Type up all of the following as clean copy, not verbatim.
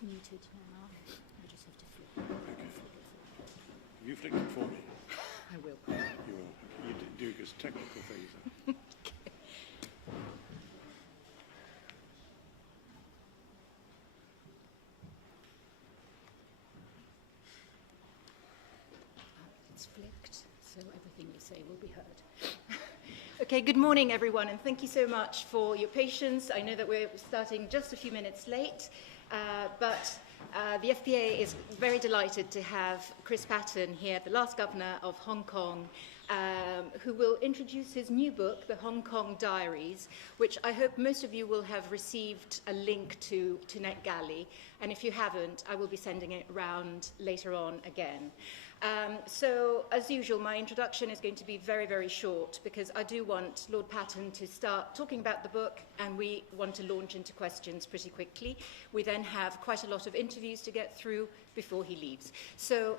It's muted now. I just have to flip it. You flick it for me. I will. You will. You do because technical things. It's flicked, so everything you say will be heard. Okay, good morning, everyone, and thank you so much for your patience. I know that we're starting just a few minutes late, but the FPA is very delighted to have Chris Patten here, the last governor of Hong Kong, who will introduce his new book, The Hong Kong Diaries, which I hope most of you will have received a link to NetGalley. And if you haven't, I will be sending it around later on again. So, as usual, my introduction is going to be very, very short because I do want Lord Patten to start talking about the book, and we want to launch into questions pretty quickly. We then have quite a lot of interviews to get through before he leaves. So,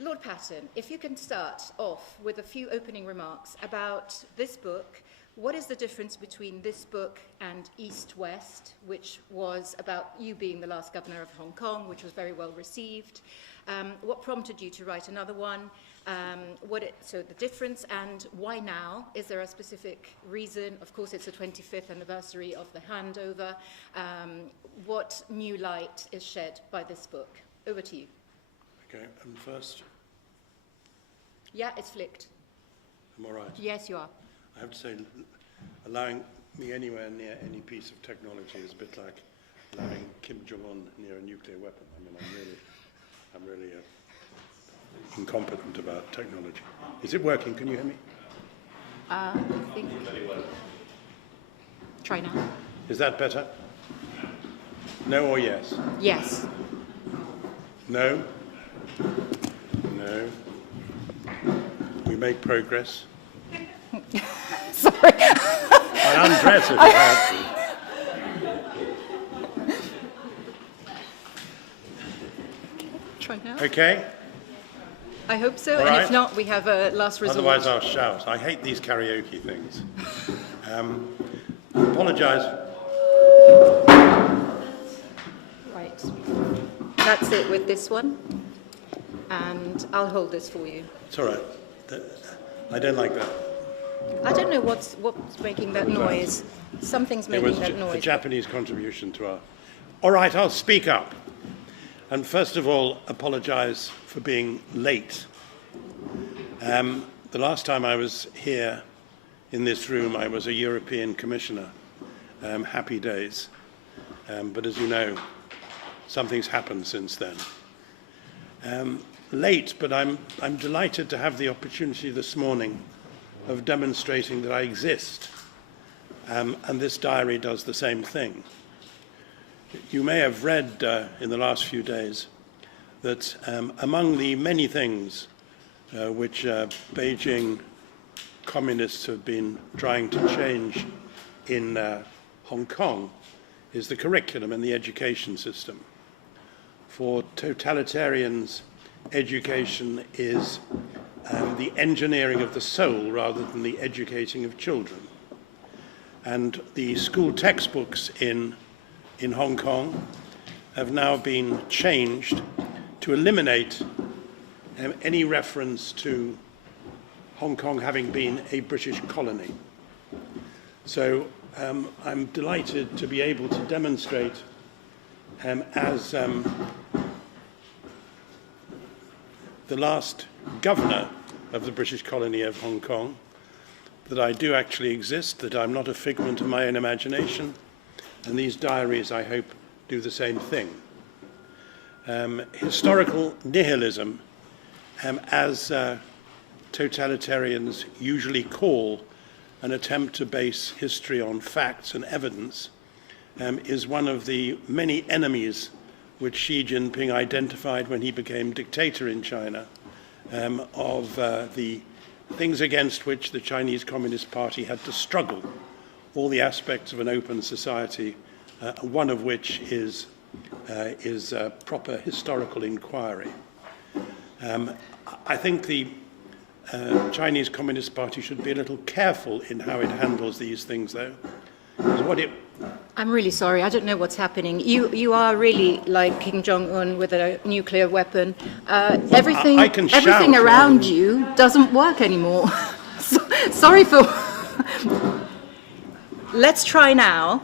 Lord Patten, if you can start off with a few opening remarks about this book. What is the difference between this book and East West, which was about you being the last governor of Hong Kong, which was very well received? What prompted you to write another one? So the difference, and why now? Is there a specific reason? Of course, it's the 25th anniversary of the handover. What new light is shed by this book? Over to you. Okay, and first, Yeah, it's flicked. am I right? Yes, you are. I have to say, allowing me anywhere near any piece of technology is a bit like allowing Kim Jong-un near a nuclear weapon. I mean, I'm really incompetent about technology. Is it working? Can you hear me? I think. Try now. Is that better? No or yes? Yes. No? No. We make progress. Sorry. I'd undress if you had to. Try now. Okay? I hope so, All and right. if not, we have a last resort. Otherwise I'll shout. I hate these karaoke things. Apologise. Right. That's it with this one. And I'll hold this for you. It's all right. I don't like that. I don't know what's making that noise. Something's It making was that a noise. Japanese contribution to our... All right, I'll speak up. And first of all, apologise for being late. The last time I was here in this room, I was a European commissioner. Happy days. But as you know, something's happened since then. Late, but I'm delighted to have the opportunity this morning of demonstrating that I exist. And this diary does the same thing. You may have read in the last few days that among the many things which Beijing communists have been trying to change in Hong Kong is the curriculum and the education system. For totalitarians, education is the engineering of the soul rather than the educating of children. And the school textbooks in Hong Kong have now been changed to eliminate any reference to Hong Kong having been a British colony. So I'm delighted to be able to demonstrate as the last governor of the British colony of Hong Kong, that I do actually exist, that I'm not a figment of my own imagination, and these diaries, I hope, do the same thing. Historical nihilism, as totalitarians usually call an attempt to base history on facts and evidence, is one of the many enemies which Xi Jinping identified when he became dictator in China, of the things against which the Chinese Communist Party had to struggle, all the aspects of an open society, one of which is proper historical inquiry. I think the Chinese Communist Party should be a little careful in how it handles these things, though. Because what it I'm really sorry. I don't know what's happening. You are really like Kim Jong-un with a nuclear weapon. Everything around you doesn't work anymore. Sorry for... Let's try now.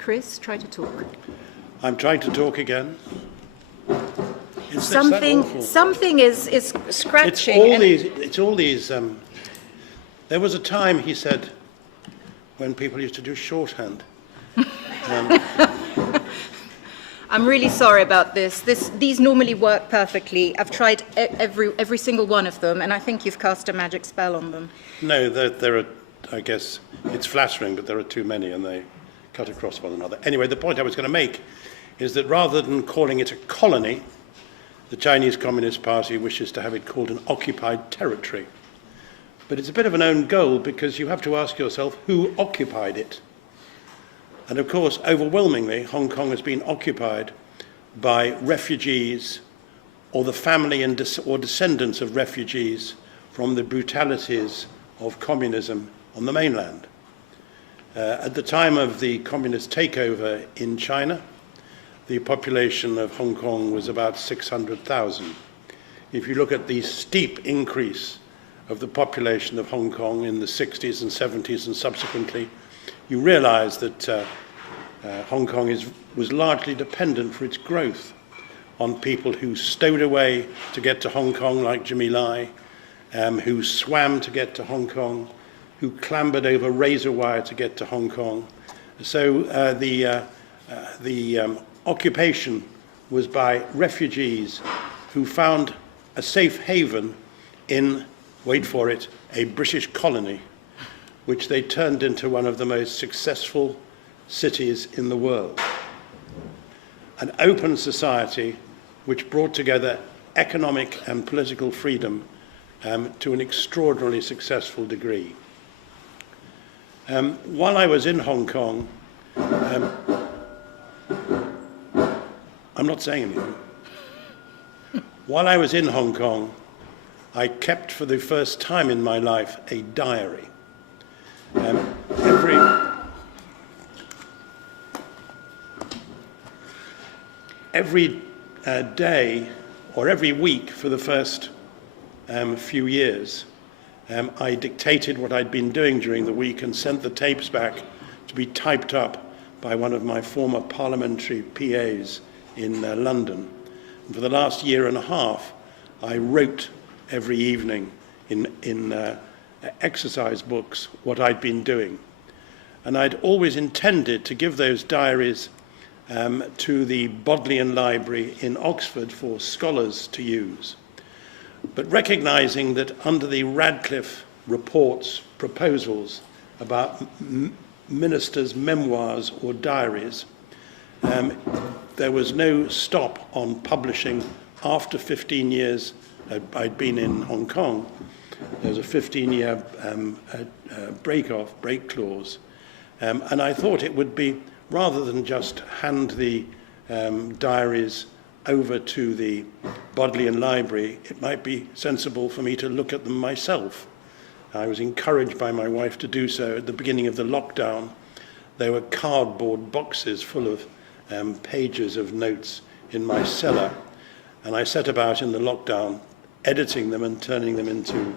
Chris, try to talk. I'm trying to talk again. Something is scratching. It's all these. There was a time, he said, when people used to do shorthand. I'm really sorry about this. These normally work perfectly. I've tried every single one of them, and I think you've cast a magic spell on them. No, there are, I guess, it's flattering, but there are too many, and they cut across one another. Anyway, the point I was going to make is that rather than calling it a colony, the Chinese Communist Party wishes to have it called an occupied territory. But it's a bit of an own goal, because you have to ask yourself who occupied it. And of course, overwhelmingly, Hong Kong has been occupied by refugees or the family or descendants of refugees from the brutalities of communism on the mainland. At the time of the communist takeover in China, the population of Hong Kong was about 600,000. If you look at the steep increase of the population of Hong Kong in the 60s and 70s and subsequently, you realize that Hong Kong was largely dependent for its growth on people who stowed away to get to Hong Kong, like Jimmy Lai, who swam to get to Hong Kong, who clambered over razor wire to get to Hong Kong. So the occupation was by refugees who found a safe haven in, wait for it, a British colony, which they turned into one of the most successful cities in the world. An open society which brought together economic and political freedom to an extraordinarily successful degree. While I was in Hong Kong, I'm not saying anything. While I was in Hong Kong, I kept for the first time in my life a diary. Every day or every week for the first few years, I dictated what I'd been doing during the week and sent the tapes back to be typed up by one of my former parliamentary PAs in London. And for the last year and a half, I wrote every evening in exercise books what I'd been doing. And I'd always intended to give those diaries to the Bodleian Library in Oxford for scholars to use. But recognizing that under the Radcliffe report's proposals about ministers' memoirs or diaries, there was no stop on publishing after 15 years I'd been in Hong Kong. There was a 15-year break clause. And I thought it would be, rather than just hand the diaries over to the Bodleian Library, it might be sensible for me to look at them myself. I was encouraged by my wife to do so. At the beginning of the lockdown, there were cardboard boxes full of pages of notes in my cellar, and I set about in the lockdown editing them and turning them into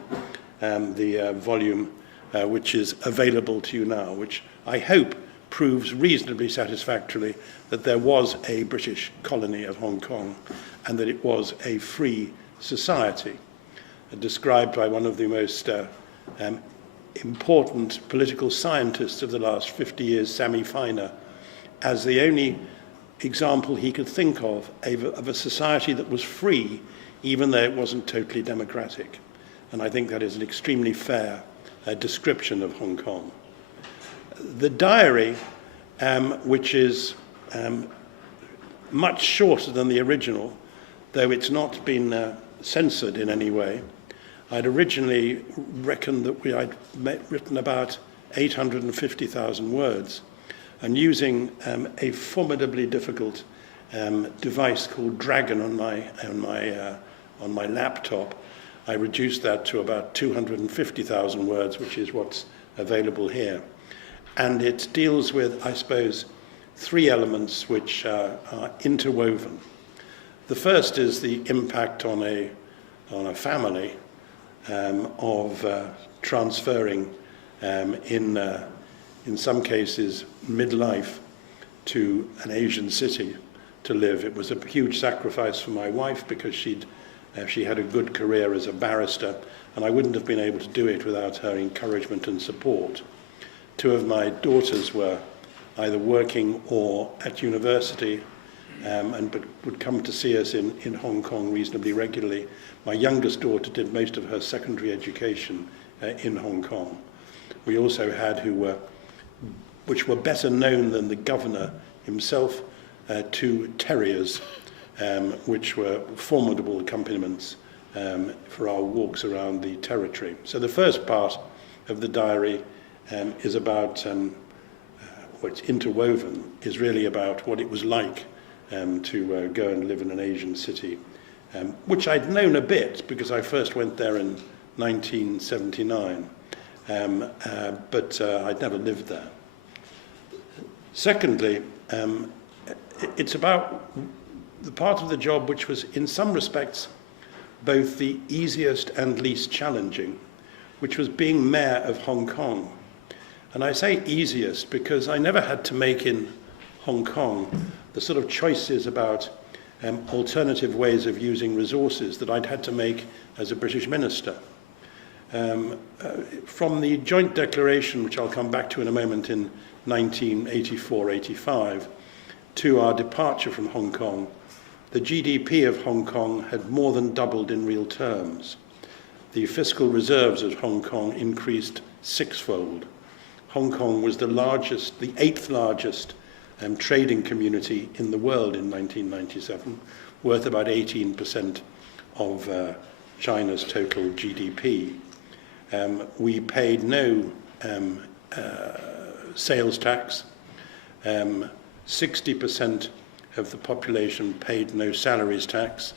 the volume which is available to you now, which I hope proves reasonably satisfactorily that there was a British colony of Hong Kong and that it was a free society, described by one of the most important political scientists of the last 50 years, Sammy Finer, as the only example he could think of a society that was free, even though it wasn't totally democratic. And I think that is an extremely fair description of Hong Kong. The diary, which is much shorter than the original, though it's not been censored in any way, I'd originally reckoned that I'd written about 850,000 words, and using a formidably difficult device called Dragon on my laptop, I reduced that to about 250,000 words, which is what's available here. and it deals with, I suppose, three elements which are interwoven. The first is the impact on a family of transferring in some cases midlife to an Asian city to live. It was a huge sacrifice for my wife because she had a good career as a barrister, and I wouldn't have been able to do it without her encouragement and support. Two of my daughters were either working or at university, but would come to see us in Hong Kong reasonably regularly. My youngest daughter did most of her secondary education in Hong Kong. We also had which were better known than the governor himself, two terriers, which were formidable accompaniments for our walks around the territory. So the first part of the diary is about what's interwoven, is really about what it was like to go and live in an Asian city, which I'd known a bit because I first went there in 1979, but I'd never lived there. Secondly, it's about the part of the job which was in some respects both the easiest and least challenging, which was being mayor of Hong Kong. And I say easiest because I never had to make in Hong Kong the sort of choices about alternative ways of using resources that I'd had to make as a British minister. From the joint declaration, which I'll come back to in a moment, in 1984-85, to our departure from Hong Kong, the GDP of Hong Kong had more than doubled in real terms. The fiscal reserves of Hong Kong increased sixfold. Hong Kong was the eighth largest trading community in the world in 1997, worth about 18% of China's total GDP. We paid no sales tax. 60% of the population paid no salaries tax.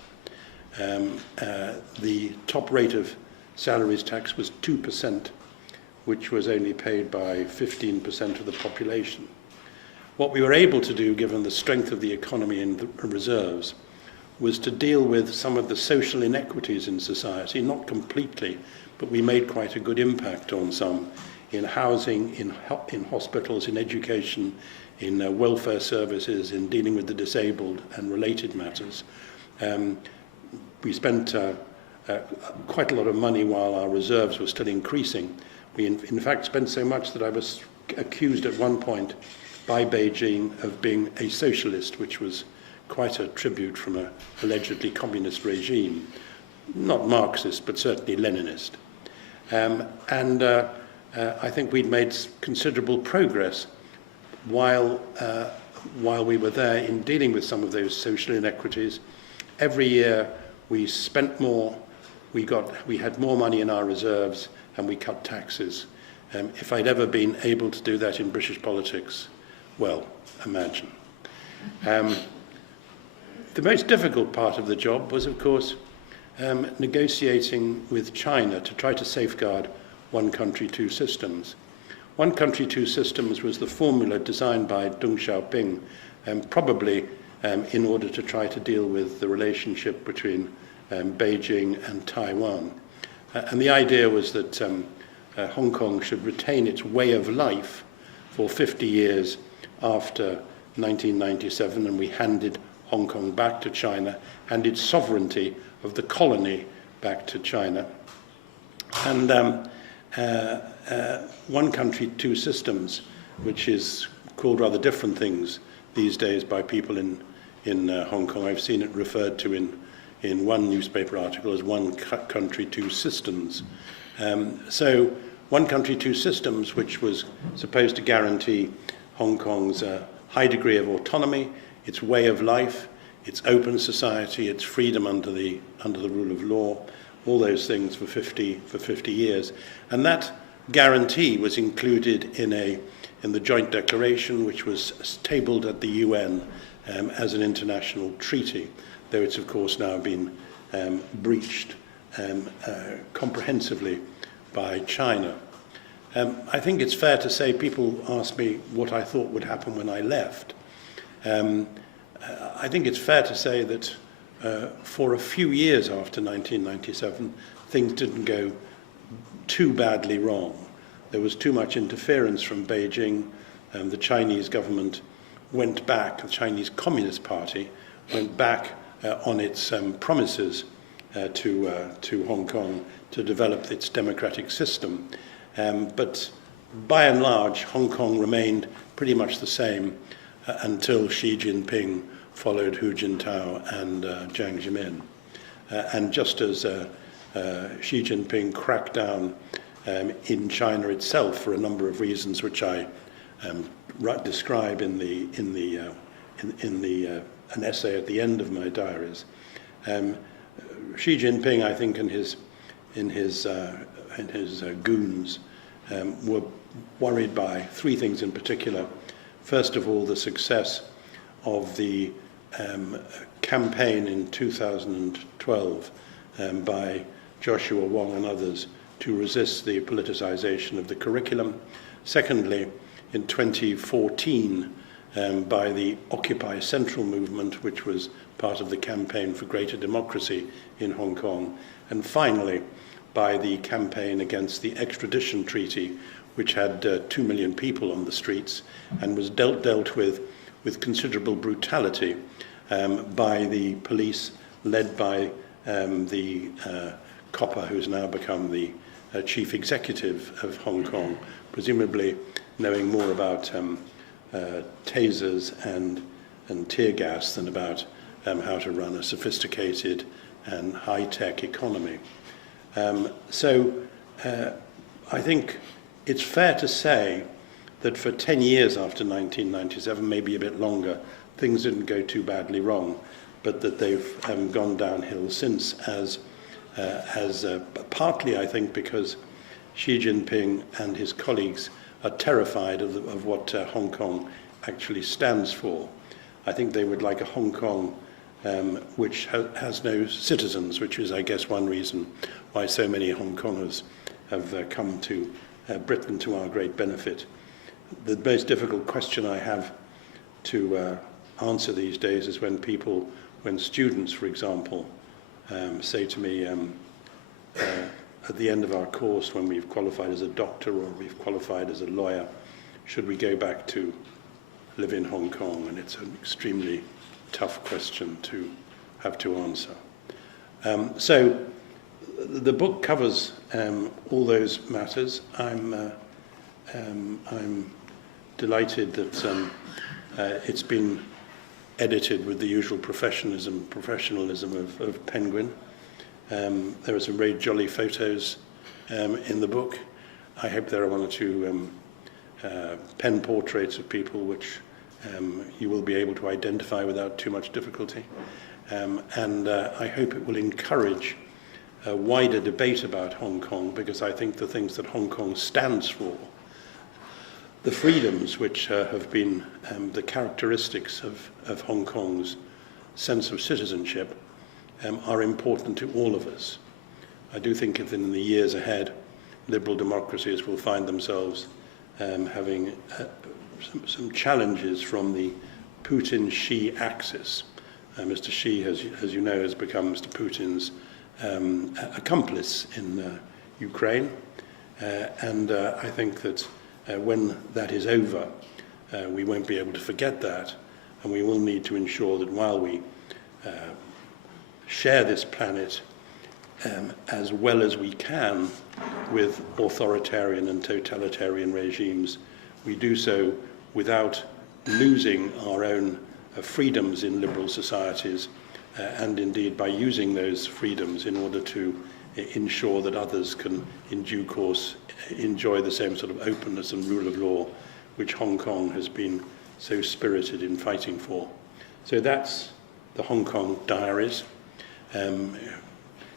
The top rate of salaries tax was 2%, which was only paid by 15% of the population. What we were able to do, given the strength of the economy and the reserves, was to deal with some of the social inequities in society, not completely, but we made quite a good impact on some, in housing, in hospitals, in education, in welfare services, in dealing with the disabled and related matters. We spent quite a lot of money while our reserves were still increasing. We in fact spent so much that I was accused at one point by Beijing of being a socialist, which was quite a tribute from an allegedly communist regime. Not Marxist, but certainly Leninist. I think we'd made considerable progress while we were there in dealing with some of those social inequities. Every year we spent more, we had more money in our reserves, and we cut taxes. If I'd ever been able to do that in British politics, well, imagine. The most difficult part of the job was, of course, negotiating with China to try to safeguard one country, two systems. One country, two systems was the formula designed by Deng Xiaoping, probably in order to try to deal with the relationship between Beijing and Taiwan. And the idea was that Hong Kong should retain its way of life for 50 years after 1997, and we handed Hong Kong back to China, handed sovereignty of the colony back to China. And one country, two systems, which is called rather different things these days by people in Hong Kong. I've seen it referred to in one newspaper article as one country, two systems. So one country, two systems, which was supposed to guarantee Hong Kong's high degree of autonomy, its way of life, its open society, its freedom under the rule of law, all those things for 50 years. And that guarantee was included in the joint declaration, which was tabled at the UN as an international treaty, though it's of course now been breached comprehensively by China. I think it's fair to say people ask me what I thought would happen when I left. I think it's fair to say that for a few years after 1997, things didn't go too badly wrong. There was too much interference from Beijing. The Chinese government went back, the Chinese Communist Party went back on its promises to Hong Kong to develop its democratic system. But by and large, Hong Kong remained pretty much the same until Xi Jinping followed Hu Jintao and Jiang Zemin. And just as Xi Jinping cracked down in China itself for a number of reasons, which I describe in an essay at the end of my diaries. Xi Jinping, I think, and his goons were worried by three things in particular. First of all, the success of the campaign in 2012 by Joshua Wong and others to resist the politicization of the curriculum. Secondly, in 2014, by the Occupy Central movement, which was part of the campaign for greater democracy in Hong Kong. And finally, by the campaign against the extradition treaty, which had 2 million people on the streets and was dealt with considerable brutality by the police, led by the copper who's now become the chief executive of Hong Kong, presumably knowing more about tasers and tear gas than about how to run a sophisticated and high-tech economy. So I think it's fair to say that for 10 years after 1997, maybe a bit longer, things didn't go too badly wrong, but that they've gone downhill since, as partly, I think, because Xi Jinping and his colleagues are terrified of what Hong Kong actually stands for. I think they would like a Hong Kong which has no citizens, which is, I guess, one reason why so many Hong Kongers have come to Britain to our great benefit. The most difficult question I have to answer these days is when students, for example, say to me at the end of our course, when we've qualified as a doctor or we've qualified as a lawyer, should we go back to live in Hong Kong? And it's an extremely tough question to have to answer. So the book covers all those matters. I'm delighted that it's been edited with the usual professionalism of Penguin. There are some very jolly photos in the book. I hope there are one or two pen portraits of people which you will be able to identify without too much difficulty. And I hope it will encourage a wider debate about Hong Kong, because I think the things that Hong Kong stands for, the freedoms which have been the characteristics of Hong Kong's sense of citizenship, are important to all of us. I do think that in the years ahead, liberal democracies will find themselves having some challenges from the Putin-Xi axis. Mr. Xi, as you know, has become Mr. Putin's accomplice in Ukraine. And I think that when that is over, we won't be able to forget that, and we will need to ensure that while we share this planet as well as we can with authoritarian and totalitarian regimes, we do so without losing our own freedoms in liberal societies, and indeed by using those freedoms in order to ensure that others can, in due course, enjoy the same sort of openness and rule of law which Hong Kong has been so spirited in fighting for. So that's the Hong Kong Diaries.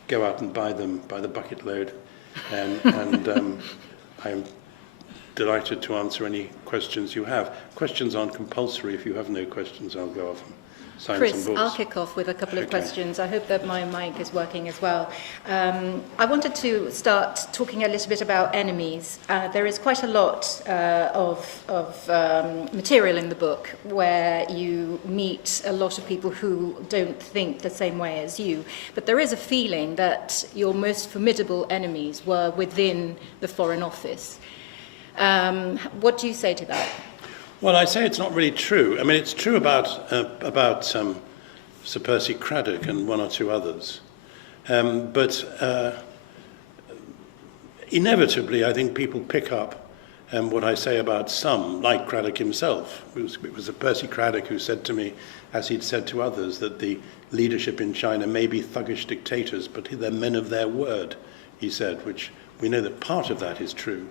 Go out and buy them by the bucket load, and I'm delighted to answer any questions you have. Questions aren't compulsory. If you have no questions, I'll go off and sign Chris, some books. I'll kick off with a couple of questions. I hope that my mic is working as well. I wanted to start talking a little bit about enemies. There is quite a lot of material in the book where you meet a lot of people who don't think the same way as you. But there is a feeling that your most formidable enemies were within the Foreign Office. What do you say to that? Well, I say it's not really true. I mean, it's true about Sir Percy Craddock and one or two others. But inevitably, I think people pick up what I say about some, like Craddock himself. It was Sir Percy Craddock who said to me, as he'd said to others, that the leadership in China may be thuggish dictators, but they're men of their word, he said, which we know that part of that is true,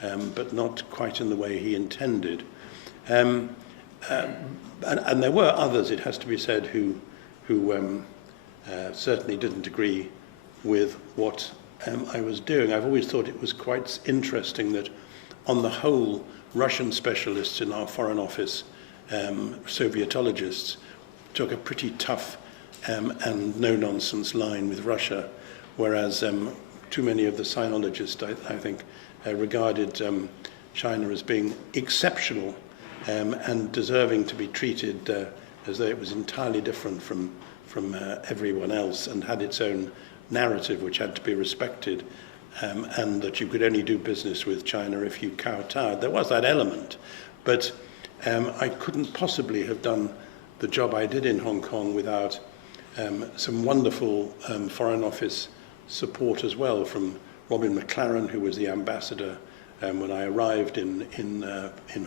but not quite in the way he intended. And there were others, it has to be said, who certainly didn't agree with what I was doing. I've always thought it was quite interesting that, on the whole, Russian specialists in our Foreign Office, Sovietologists, took a pretty tough and no-nonsense line with Russia, whereas too many of the sinologists, I think, regarded China as being exceptional and deserving to be treated as though it was entirely different from everyone else and had its own narrative which had to be respected, and that you could only do business with China if you kowtowed. There was that element, but I couldn't possibly have done the job I did in Hong Kong without some wonderful Foreign Office support as well, from Robin McLaren, who was the ambassador when I arrived in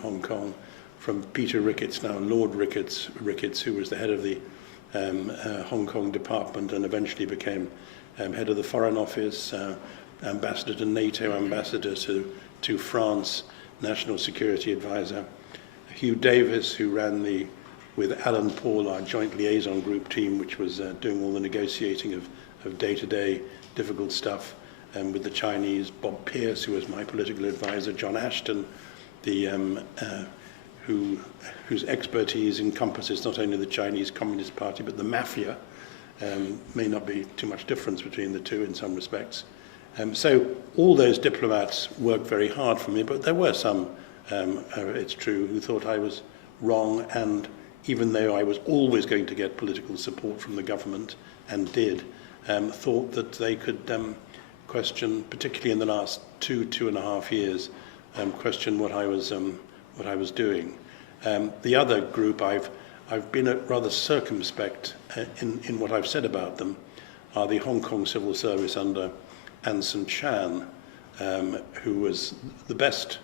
Hong Kong, from Peter Ricketts, now Lord Ricketts, who was the head of the Hong Kong department and eventually became head of the Foreign Office, ambassador to NATO, ambassador to France, national security advisor. Hugh Davis, who ran with Alan Paul, our joint liaison group team, which was doing all the negotiating of day-to-day difficult stuff with the Chinese. Bob Pierce, who was my political advisor. John Ashton, whose expertise encompasses not only the Chinese Communist Party, but the mafia. May not be too much difference between the two in some respects. So all those diplomats worked very hard for me, but there were some, it's true, who thought I was wrong, and even though I was always going to get political support from the government, and did, thought that they could question, particularly in the last 2.5 years, question what I was doing. The other group, I've been rather circumspect in what I've said about them, are the Hong Kong Civil Service under Anson Chan, who was the best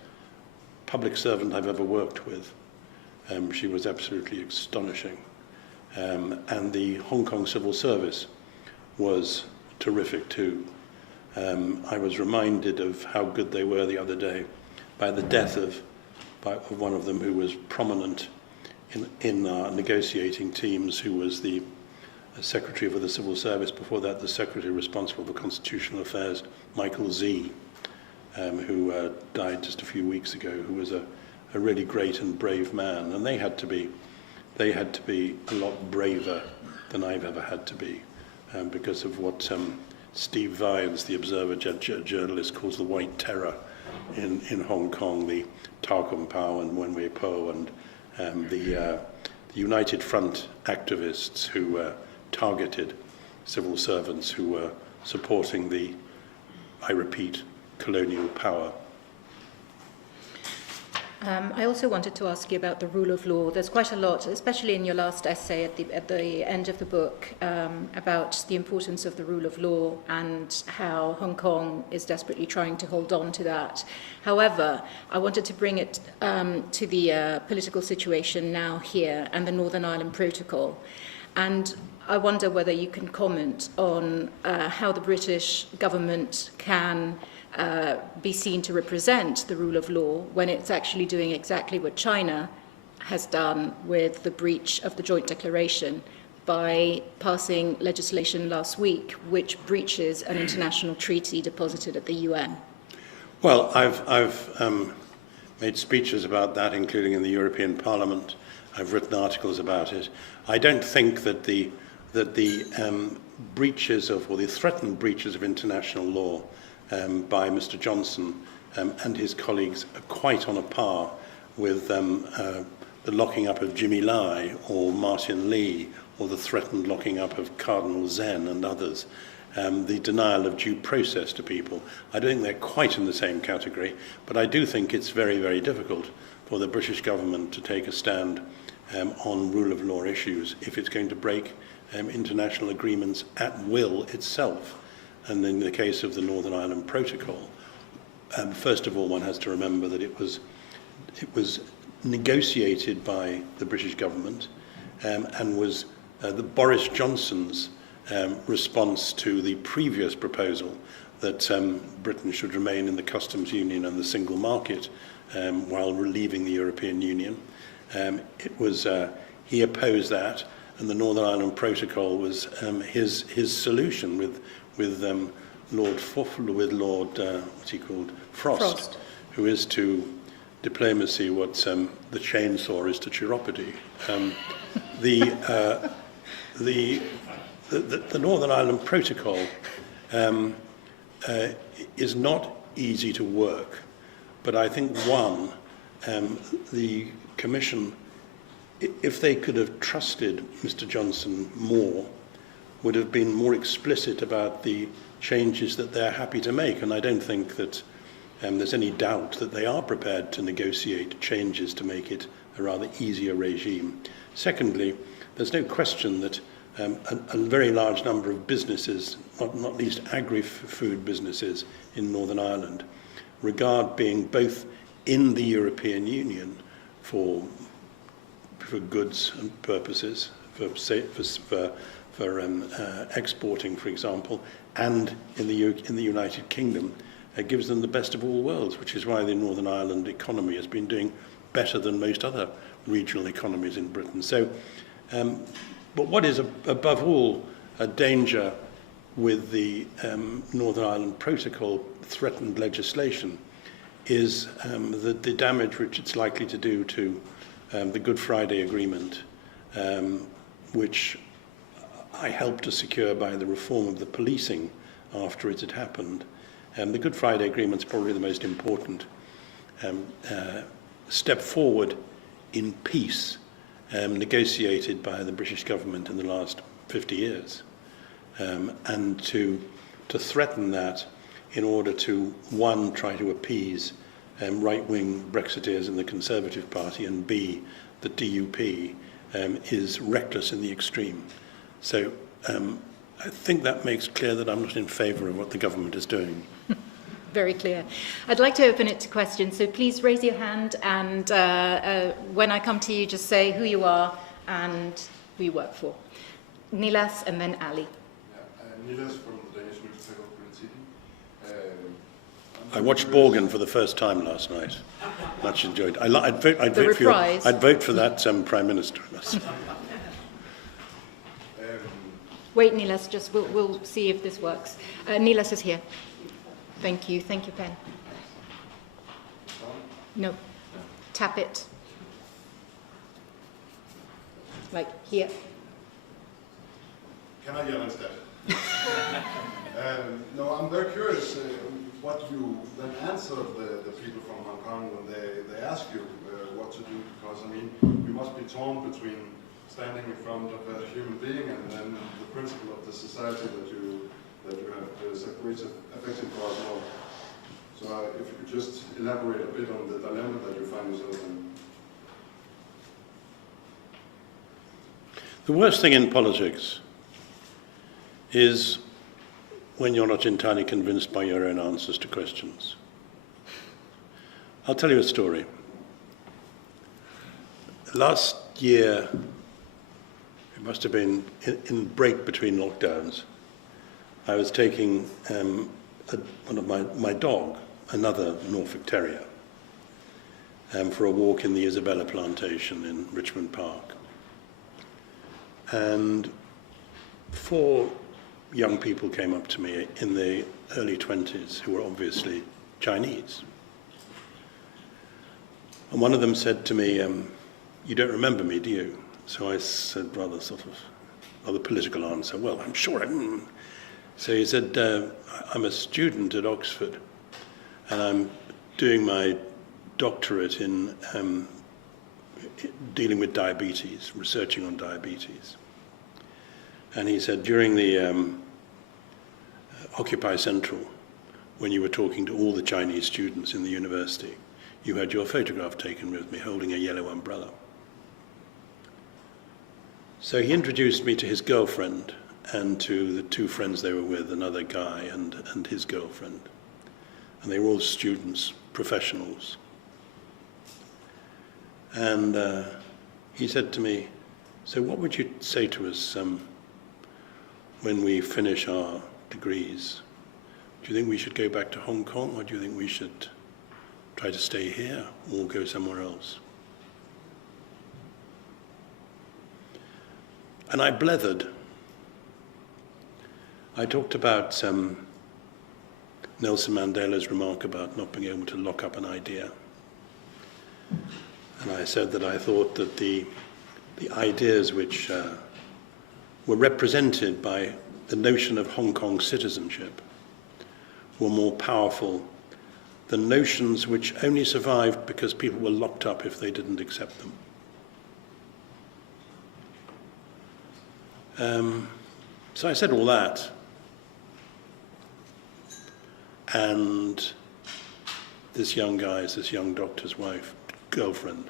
public servant I've ever worked with. She was absolutely astonishing. And the Hong Kong Civil Service was terrific too. I was reminded of how good they were the other day by the death of one of them who was prominent in our negotiating teams, who was the Secretary for the Civil Service, before that the Secretary responsible for Constitutional Affairs, Michael Z, who died just a few weeks ago, who was a really great and brave man. And they had to be a lot braver than I've ever had to be, because of what Steve Vines, the Observer journalist, calls the White Terror in Hong Kong, the Tao Kung Pao and Wen Wei Po, and the United Front activists who targeted civil servants who were supporting the, I repeat, colonial power. I also wanted to ask you about the rule of law. There's quite a lot, especially in your last essay at the end of the book, about the importance of the rule of law and how Hong Kong is desperately trying to hold on to that. However, I wanted to bring it to the political situation now here and the Northern Ireland Protocol. And I wonder whether you can comment on how the British government can be seen to represent the rule of law when it's actually doing exactly what China has done with the breach of the joint declaration by passing legislation last week which breaches an international treaty deposited at the UN. Well, I've made speeches about that, including in the European Parliament. I've written articles about it. I don't think that the breaches of, or the threatened breaches of international law by Mr. Johnson and his colleagues are quite on a par with the locking up of Jimmy Lai or Martin Lee, or the threatened locking up of Cardinal Zen and others. The denial of due process to people. I don't think they're quite in the same category, but I do think it's very, very difficult for the British government to take a stand on rule of law issues if it's going to break international agreements at will itself. And in the case of the Northern Ireland Protocol, first of all, one has to remember that it was negotiated by the British government and was the Boris Johnson's response to the previous proposal that Britain should remain in the customs union and the single market while leaving the European Union. He opposed that, and the Northern Ireland Protocol was his solution with Lord what's he called, Frost, who is to diplomacy what the chainsaw is to chiropody. The Northern Ireland Protocol is not easy to work, but I think the Commission, if they could have trusted Mr. Johnson more, would have been more explicit about the changes that they're happy to make. And I don't think that there's any doubt that they are prepared to negotiate changes to make it a rather easier regime. Secondly, there's no question that a very large number of businesses, not least agri-food businesses in Northern Ireland, regard being both in the European Union for goods and purposes, for exporting, for example, and in the United Kingdom, gives them the best of all worlds, which is why the Northern Ireland economy has been doing better than most other regional economies in Britain. So, but what is above all a danger with the Northern Ireland Protocol threatened legislation is the damage which it's likely to do to the Good Friday Agreement, which I helped to secure by the reform of the policing after it had happened. The Good Friday Agreement is probably the most important step forward in peace negotiated by the British government in the last 50 years. And to threaten that in order to, one, try to appease right-wing Brexiteers in the Conservative Party, and B, the DUP, is reckless in the extreme. So I think that makes clear that I'm not in favour of what the government is doing. Very clear. I'd like to open it to questions, so please raise your hand, and when I come to you, just say who you are and who you work for. Nilas and then Ali. Nilas from the Danish newspaper Politiken. I watched Borgen for the first time last night. Much enjoyed. I'd vote for that Prime Minister. Wait, Nilas, just we'll see if this works. Nilas is here. Thank you, Pen. No, tap it. Like here. Can I yell instead? No, I'm very curious what you then answer the people from Hong Kong when they ask you what to do, because I mean, you must be torn between standing in front of a human being and then the principle of the society that you have which is affected for us all. So if you could just elaborate a bit on the dilemma that you find yourself in. The worst thing in politics is when you're not entirely convinced by your own answers to questions. I'll tell you a story. Last year, it must have been in break between lockdowns, I was taking one of my dog, another Norfolk Terrier, for a walk in the Isabella plantation in Richmond Park. And 4 young people came up to me in their early 20s who were obviously Chinese. And one of them said to me, you don't remember me, do you? So I said rather political answer, well, I'm sure I do. So he said, I'm a student at Oxford, and I'm doing my doctorate in dealing with diabetes, researching on diabetes. And he said, during the Occupy Central, when you were talking to all the Chinese students in the university, you had your photograph taken with me holding a yellow umbrella. So he introduced me to his girlfriend and to the two friends they were with, another guy and his girlfriend. And they were all students, professionals. And he said to me, so what would you say to us when we finish our degrees? Do you think we should go back to Hong Kong, or do you think we should try to stay here or go somewhere else? And I blethered. I talked about Nelson Mandela's remark about not being able to lock up an idea. And I said that I thought that the ideas which were represented by the notion of Hong Kong citizenship were more powerful than notions which only survived because people were locked up if they didn't accept them. So I said all that, and this young doctor's girlfriend,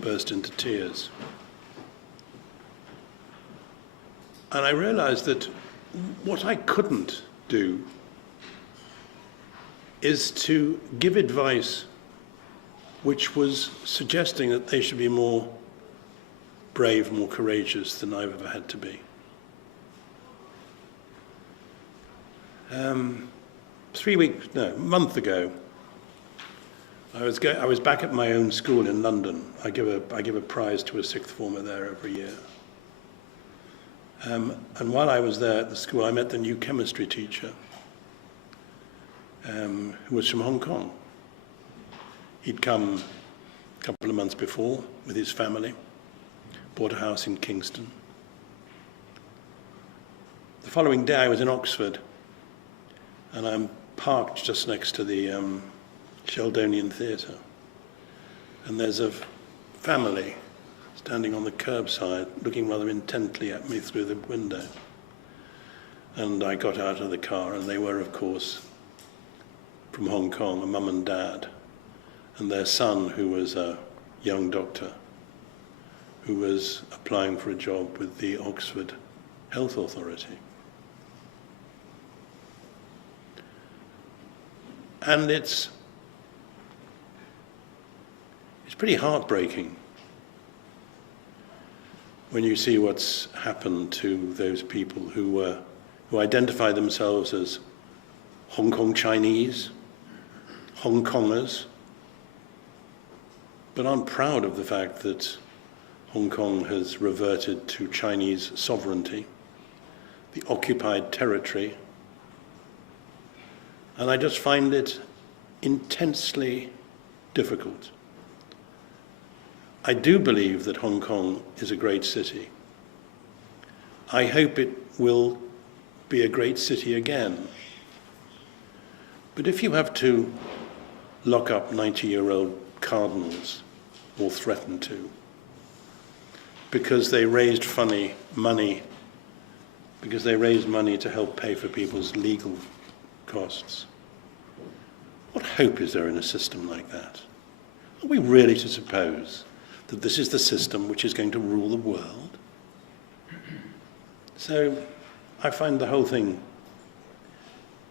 burst into tears. And I realized that what I couldn't do is to give advice which was suggesting that they should be more brave, more courageous than I've ever had to be. A month ago, I was back at my own school in London. I give a prize to a sixth former there every year. And while I was there at the school, I met the new chemistry teacher, who was from Hong Kong. He'd come a couple of months before with his family, bought a house in Kingston. The following day I was in Oxford, and I'm parked just next to the Sheldonian Theatre. And there's a family standing on the curbside, looking rather intently at me through the window. And I got out of the car, and they were, of course, from Hong Kong, a mum and dad, and their son, who was a young doctor, who was applying for a job with the Oxford Health Authority. And it's pretty heartbreaking when you see what's happened to those people who identify themselves as Hong Kong Chinese, Hong Kongers, but aren't proud of the fact that Hong Kong has reverted to Chinese sovereignty, the occupied territory. And I just find it intensely difficult. I do believe that Hong Kong is a great city. I hope it will be a great city again. But if you have to lock up 90-year-old cardinals, or threaten to, because they raised money to help pay for people's legal costs, what hope is there in a system like that? Are we really to suppose that this is the system which is going to rule the world? So I find the whole thing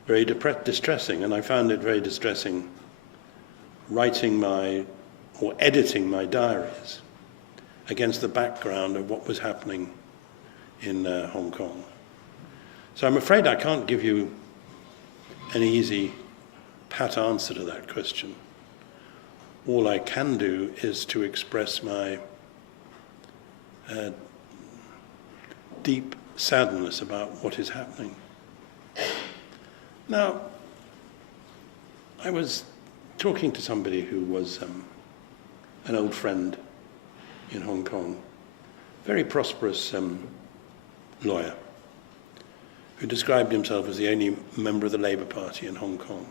very distressing, and I found it very distressing editing my diaries against the background of what was happening in Hong Kong. So I'm afraid I can't give you an easy, pat answer to that question. All I can do is to express my deep sadness about what is happening. Now, I was talking to somebody who was an old friend in Hong Kong, very prosperous lawyer, who described himself as the only member of the Labour Party in Hong Kong.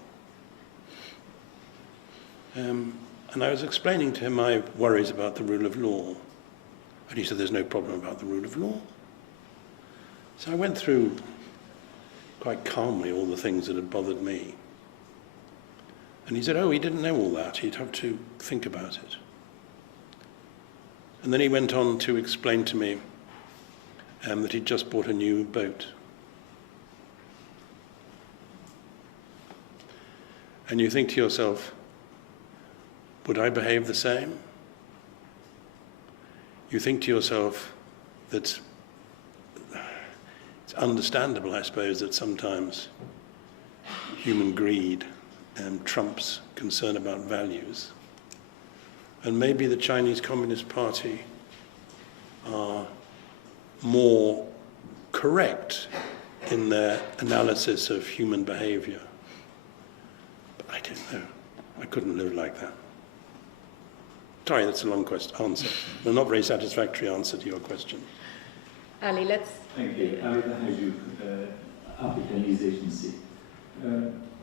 And I was explaining to him my worries about the rule of law. And he said, there's no problem about the rule of law. So I went through quite calmly all the things that had bothered me. And he said, oh, he didn't know all that. He'd have to think about it. And then he went on to explain to me that he'd just bought a new boat. And you think to yourself, would I behave the same? You think to yourself that it's understandable, I suppose, that sometimes human greed trumps concern about values. And maybe the Chinese Communist Party are more correct in their analysis of human behavior. But I don't know. I couldn't live like that. Sorry, that's a long answer. But not very satisfactory answer to your question. Ali, let's... Thank you. Ali Tahaju, African News Agency.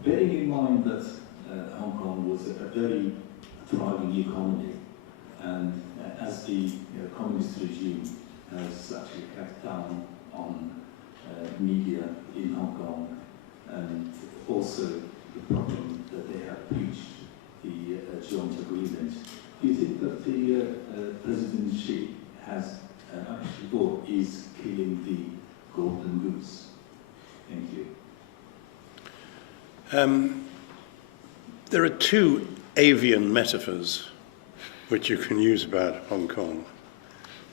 Bearing in mind that Hong Kong was a very thriving economy, and as the communist regime has actually cracked down on media in Hong Kong, and also the problem that they have breached the joint agreement, do you think that the President Xi has actually, or is killing the golden goose? Thank you. There are two avian metaphors which you can use about Hong Kong.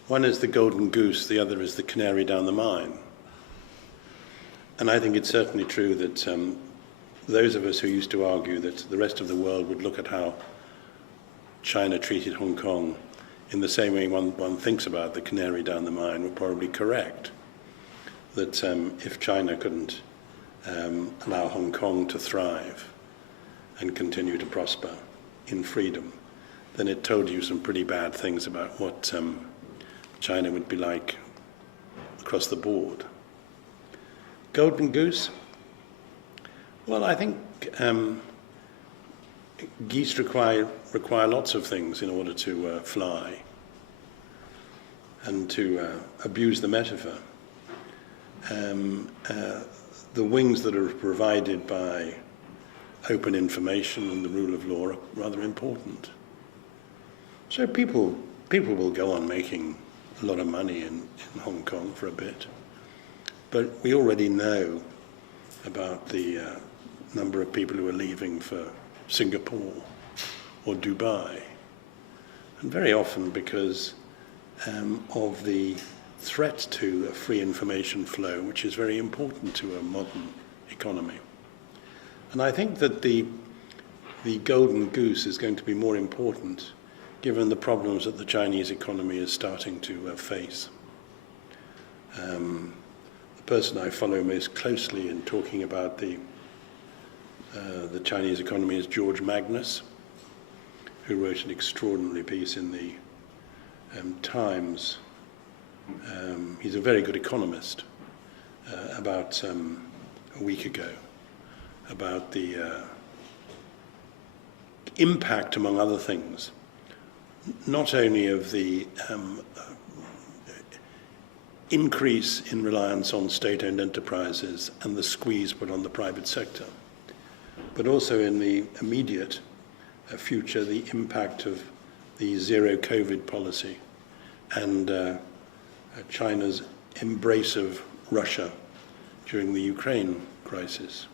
One is the golden goose, the other is the canary down the mine. And I think it's certainly true that those of us who used to argue that the rest of the world would look at how China treated Hong Kong in the same way one thinks about the canary down the mine were probably correct. That if China couldn't allow Hong Kong to thrive and continue to prosper in freedom, then it told you some pretty bad things about what China would be like across the board. Golden goose? Well, I think geese require lots of things in order to fly. And to abuse the metaphor, the wings that are provided by open information and the rule of law are rather important. So people will go on making a lot of money in Hong Kong for a bit, but we already know about the number of people who are leaving for Singapore or Dubai, and very often because of the threat to a free information flow, which is very important to a modern economy. And I think that the golden goose is going to be more important given the problems that the Chinese economy is starting to face. The person I follow most closely in talking about the Chinese economy is George Magnus, who wrote an extraordinary piece in the Times. He's a very good economist, about a week ago, about the impact, among other things, not only of the increase in reliance on state-owned enterprises and the squeeze put on the private sector, but also in the immediate future, the impact of the zero COVID policy and China's embrace of Russia during the Ukraine crisis.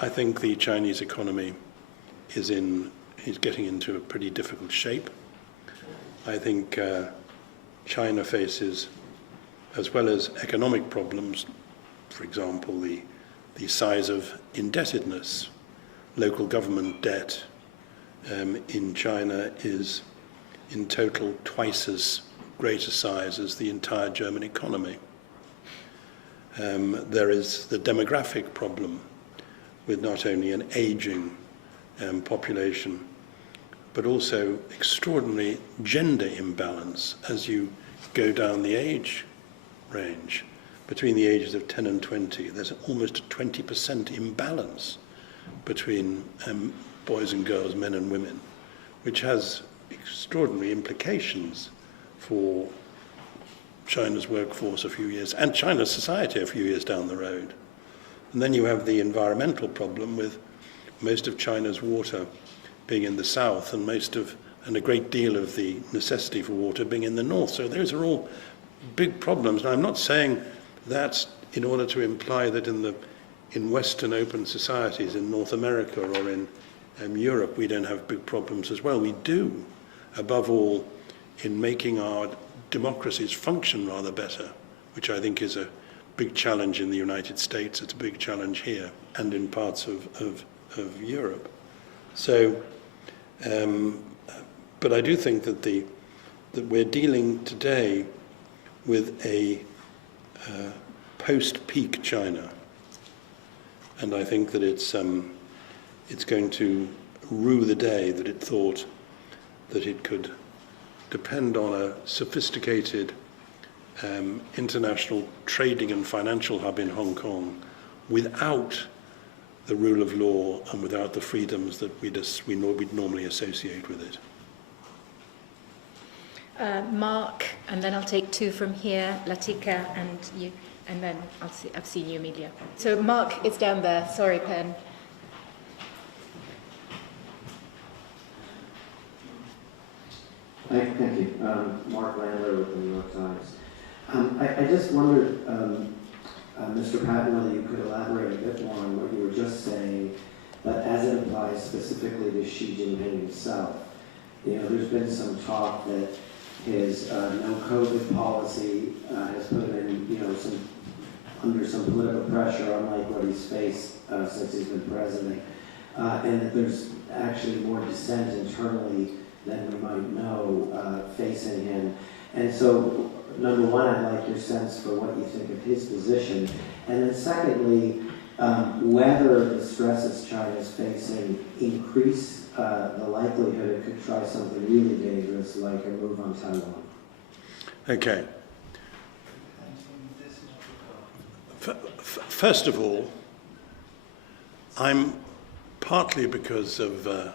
I think the Chinese economy is getting into a pretty difficult shape. I think China faces, as well as economic problems, for example, the size of indebtedness. Local government debt in China is in total twice as great a size as the entire German economy. There is the demographic problem with not only an aging population, but also extraordinary gender imbalance as you go down the age range. Between the ages of 10 and 20, there's almost a 20% imbalance between boys and girls, men and women, which has extraordinary implications for China's workforce a few years, and China's society a few years down the road. And then you have the environmental problem with most of China's water being in the south and a great deal of the necessity for water being in the north. So those are all big problems. And I'm not saying that in order to imply that in Western open societies, in North America or in Europe, we don't have big problems as well. We do, above all, in making our democracies function rather better, which I think is a big challenge in the United States. It's a big challenge here and in parts of Europe. So, but I do think that that we're dealing today with a post-peak China, and I think that it's going to rue the day that it thought that it could depend on a sophisticated international trading and financial hub in Hong Kong without the rule of law and without the freedoms that we'd normally associate with it. Mark, and then I'll take two from here, Latika and you, and then I've seen you, Amelia. So Mark is down there. Sorry, Pen. Thank you. Mark Landler with the New York Times. I just wondered, Mr. Patton, whether you could elaborate a bit more on what you were just saying, but as it applies specifically to Xi Jinping himself. You know, there's been some talk that his no COVID policy has put him in, under some political pressure, unlike what he's faced since he's been president, and that there's actually more dissent internally than we might know facing him. And so, number one, I'd like your sense for what you think of his position. And then secondly, whether the stresses China is facing increase the likelihood it could try something really dangerous like a move on Taiwan. Okay. First of all, I'm partly because of the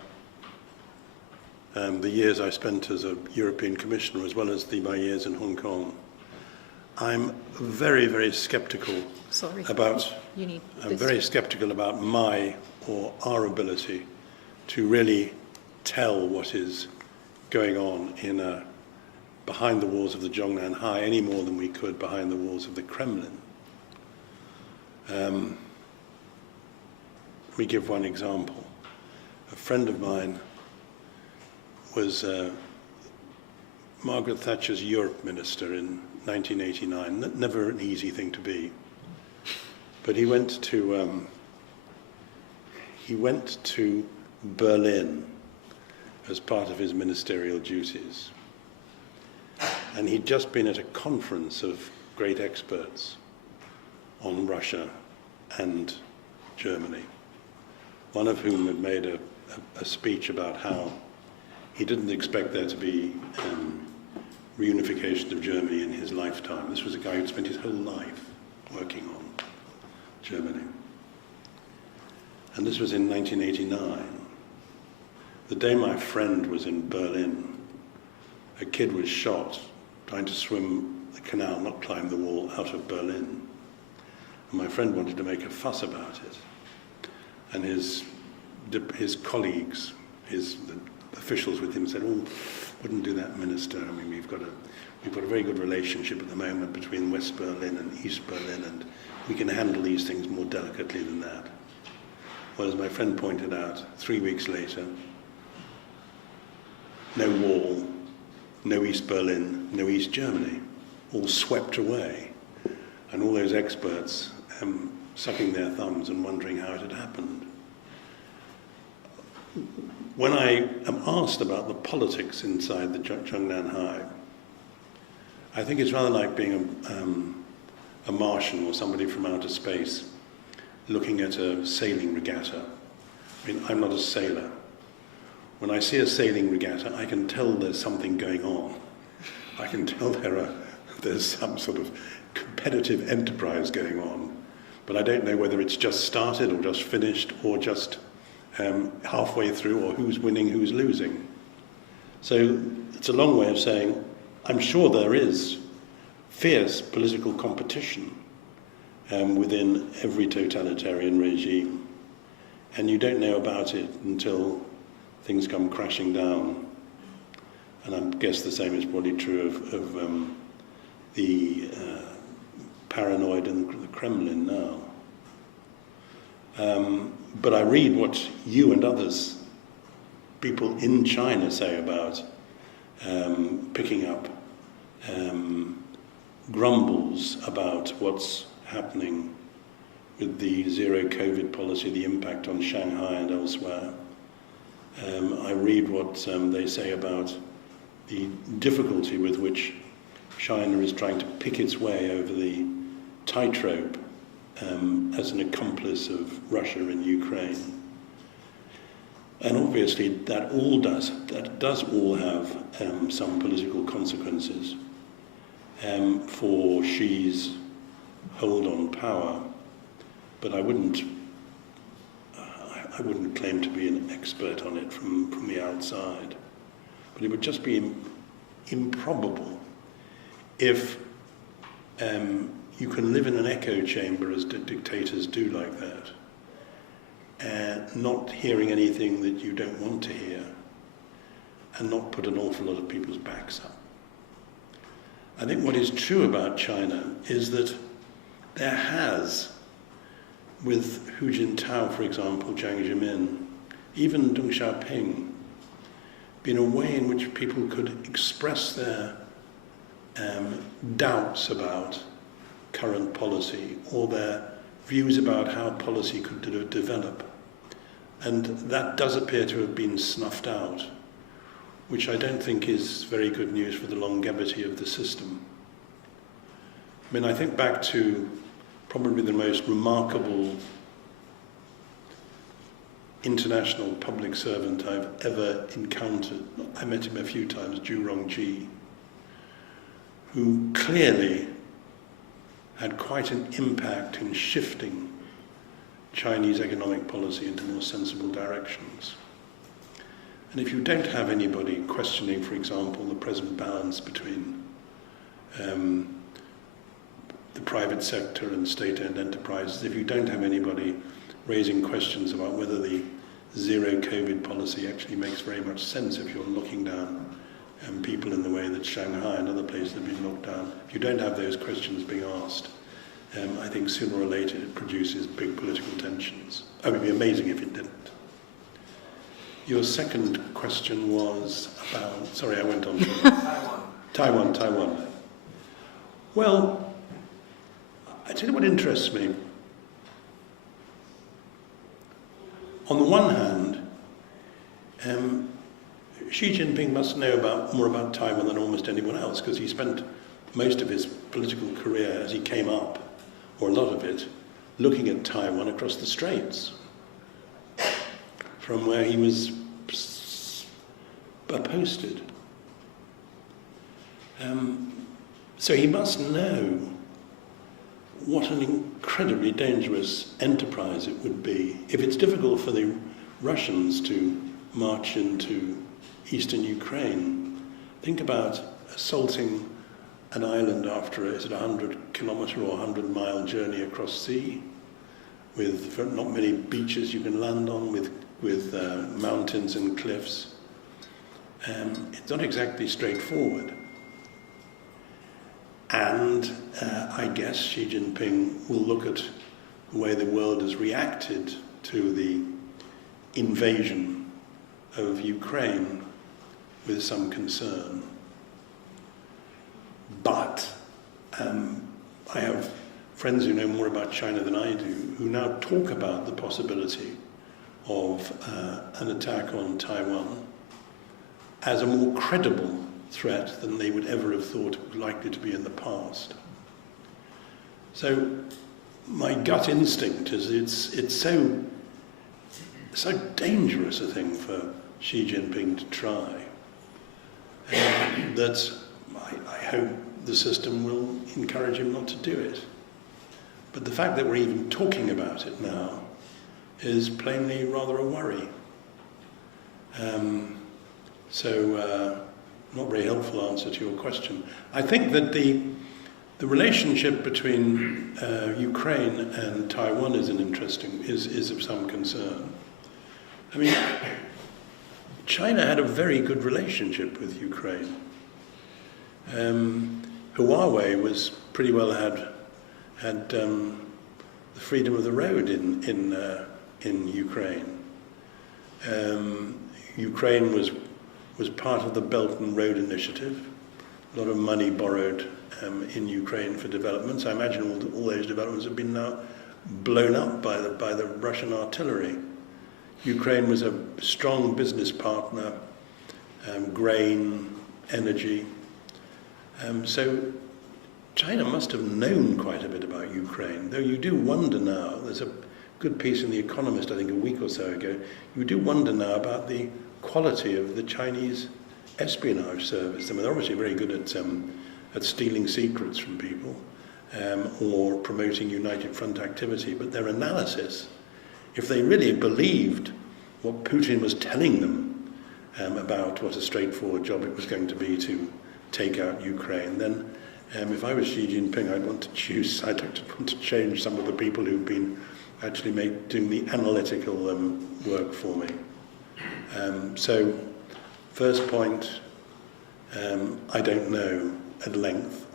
years I spent as a European Commissioner, as well as my years in Hong Kong, I'm very, very skeptical about my or our ability to really tell what is going on behind the walls of the Zhongnan High any more than we could behind the walls of the Kremlin. Let me give one example. A friend of mine was Margaret Thatcher's Europe Minister in 1989. Never an easy thing to be. But he went to Berlin as part of his ministerial duties. And he'd just been at a conference of great experts on Russia and Germany, one of whom had made a speech about how he didn't expect there to be reunification of Germany in his lifetime. This was a guy who'd spent his whole life working on Germany. And this was in 1989. The day my friend was in Berlin, a kid was shot trying to swim the canal, not climb the wall, out of Berlin. And my friend wanted to make a fuss about it. And his colleagues, the officials with him said, "Oh, wouldn't do that, Minister. I mean, we've got a very good relationship at the moment between West Berlin and East Berlin, and we can handle these things more delicately than that." Well, as my friend pointed out, 3 weeks later, no wall, no East Berlin, no East Germany, all swept away, and all those experts sucking their thumbs and wondering how it had happened. When I am asked about the politics inside the Zhongnan High, I think it's rather like being a Martian or somebody from outer space looking at a sailing regatta. I mean, I'm not a sailor. When I see a sailing regatta, I can tell there's something going on. I can tell there's some sort of competitive enterprise going on, but I don't know whether it's just started or just finished or just halfway through, or who's winning, who's losing. So it's a long way of saying, I'm sure there is fierce political competition within every totalitarian regime, and you don't know about it until things come crashing down. And I guess the same is probably true of the paranoid in the Kremlin now. But I read what you and others, people in China, say about picking up grumbles about what's happening with the zero COVID policy, the impact on Shanghai and elsewhere. I read what they say about the difficulty with which China is trying to pick its way over the tightrope as an accomplice of Russia in Ukraine. And obviously that does all have some political consequences for Xi's hold on power, but I wouldn't claim to be an expert on it from the outside. But it would just be improbable if you can live in an echo chamber as dictators do like that, and not hearing anything that you don't want to hear, and not put an awful lot of people's backs up. I think what is true about China is that there has, with Hu Jintao, for example, Jiang Zemin, even Deng Xiaoping, been a way in which people could express their doubts about current policy or their views about how policy could develop. And that does appear to have been snuffed out, which I don't think is very good news for the longevity of the system. I mean, I think back to probably the most remarkable international public servant I've ever encountered. I met him a few times, Zhu Rongji, who clearly had quite an impact in shifting Chinese economic policy into more sensible directions. And if you don't have anybody questioning, for example, the present balance between the private sector and state-owned enterprises, if you don't have anybody raising questions about whether the zero COVID policy actually makes very much sense if you're locking down people in the way that Shanghai and other places have been locked down, if you don't have those questions being asked, I think sooner or later it produces big political tensions. It would be amazing if it didn't. Your second question was about, sorry, I went on. Taiwan. Well, I tell you what interests me. On the one hand, Xi Jinping must know more about Taiwan than almost anyone else, because he spent most of his political career as he came up, or a lot of it, looking at Taiwan across the straits, from where he was posted. So he must know what an incredibly dangerous enterprise it would be if it's difficult for the Russians to march into eastern Ukraine. Think about assaulting an island after a 100-kilometer or 100-mile journey across sea, with not many beaches you can land on, with mountains and cliffs. It's not exactly straightforward. And I guess Xi Jinping will look at the way the world has reacted to the invasion of Ukraine with some concern. But I have friends who know more about China than I do, who now talk about the possibility of an attack on Taiwan as a more credible threat than they would ever have thought it was likely to be in the past. So my gut instinct is it's so dangerous a thing for Xi Jinping to try. That I hope the system will encourage him not to do it. But the fact that we're even talking about it now is plainly rather a worry. Not very helpful answer to your question. I think that the relationship between Ukraine and Taiwan is of some concern. I mean, China had a very good relationship with Ukraine. Huawei was pretty well had the freedom of the road in Ukraine. Ukraine was part of the Belt and Road Initiative. A lot of money borrowed in Ukraine for developments. I imagine all those developments have been now blown up by the Russian artillery. Ukraine was a strong business partner, grain, energy. So China must have known quite a bit about Ukraine, though you do wonder now, there's a good piece in The Economist, I think a week or so ago, you do wonder now about the quality of the Chinese espionage service. I mean, they're obviously very good at stealing secrets from people or promoting United Front activity, but their analysis, if they really believed what Putin was telling them about what a straightforward job it was going to be to take out Ukraine, then if I was Xi Jinping, I'd want to change some of the people who've been actually doing the analytical work for me. So, first point, I don't know at length.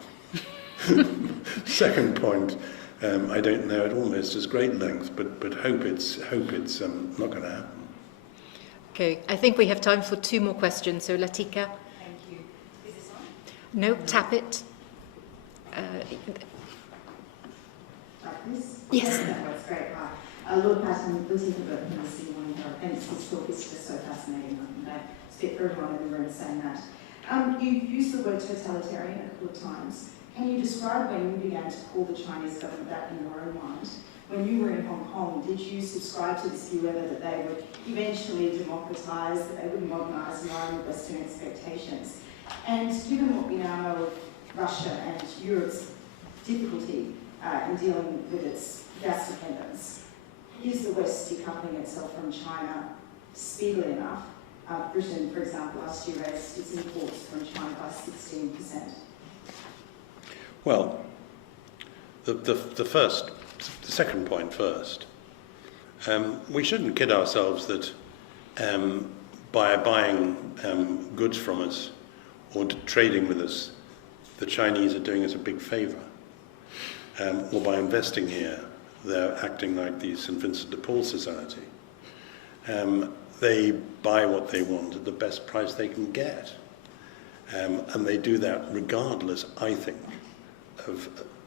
Second point, I don't know at almost as great length, but hope it's not going to happen. Okay, I think we have time for 2 more questions. So, Latika. Thank you. Is this on? No, tap it. Like this? Yes. That works great. Hi. Lord Patton, Latika Burton, the City Morning Herald, and his talk is just so fascinating. I speak for everyone in the room saying that. You used the word totalitarian a couple of times. Can you describe when you began to call the Chinese government that in your own mind? When you were in Hong Kong, did you subscribe to this view ever that they would eventually democratise, that they would modernise in line with Western expectations? And given what we now know of Russia and Europe's difficulty in dealing with its gas dependence, is the West decoupling itself from China speedily enough? Britain, for example, last year raised its imports from China by 16%. Well, the second point first. We shouldn't kid ourselves that by buying goods from us or trading with us, the Chinese are doing us a big favour. Or by investing here, they're acting like the St. Vincent de Paul Society. They buy what they want at the best price they can get. And they do that regardless, I think,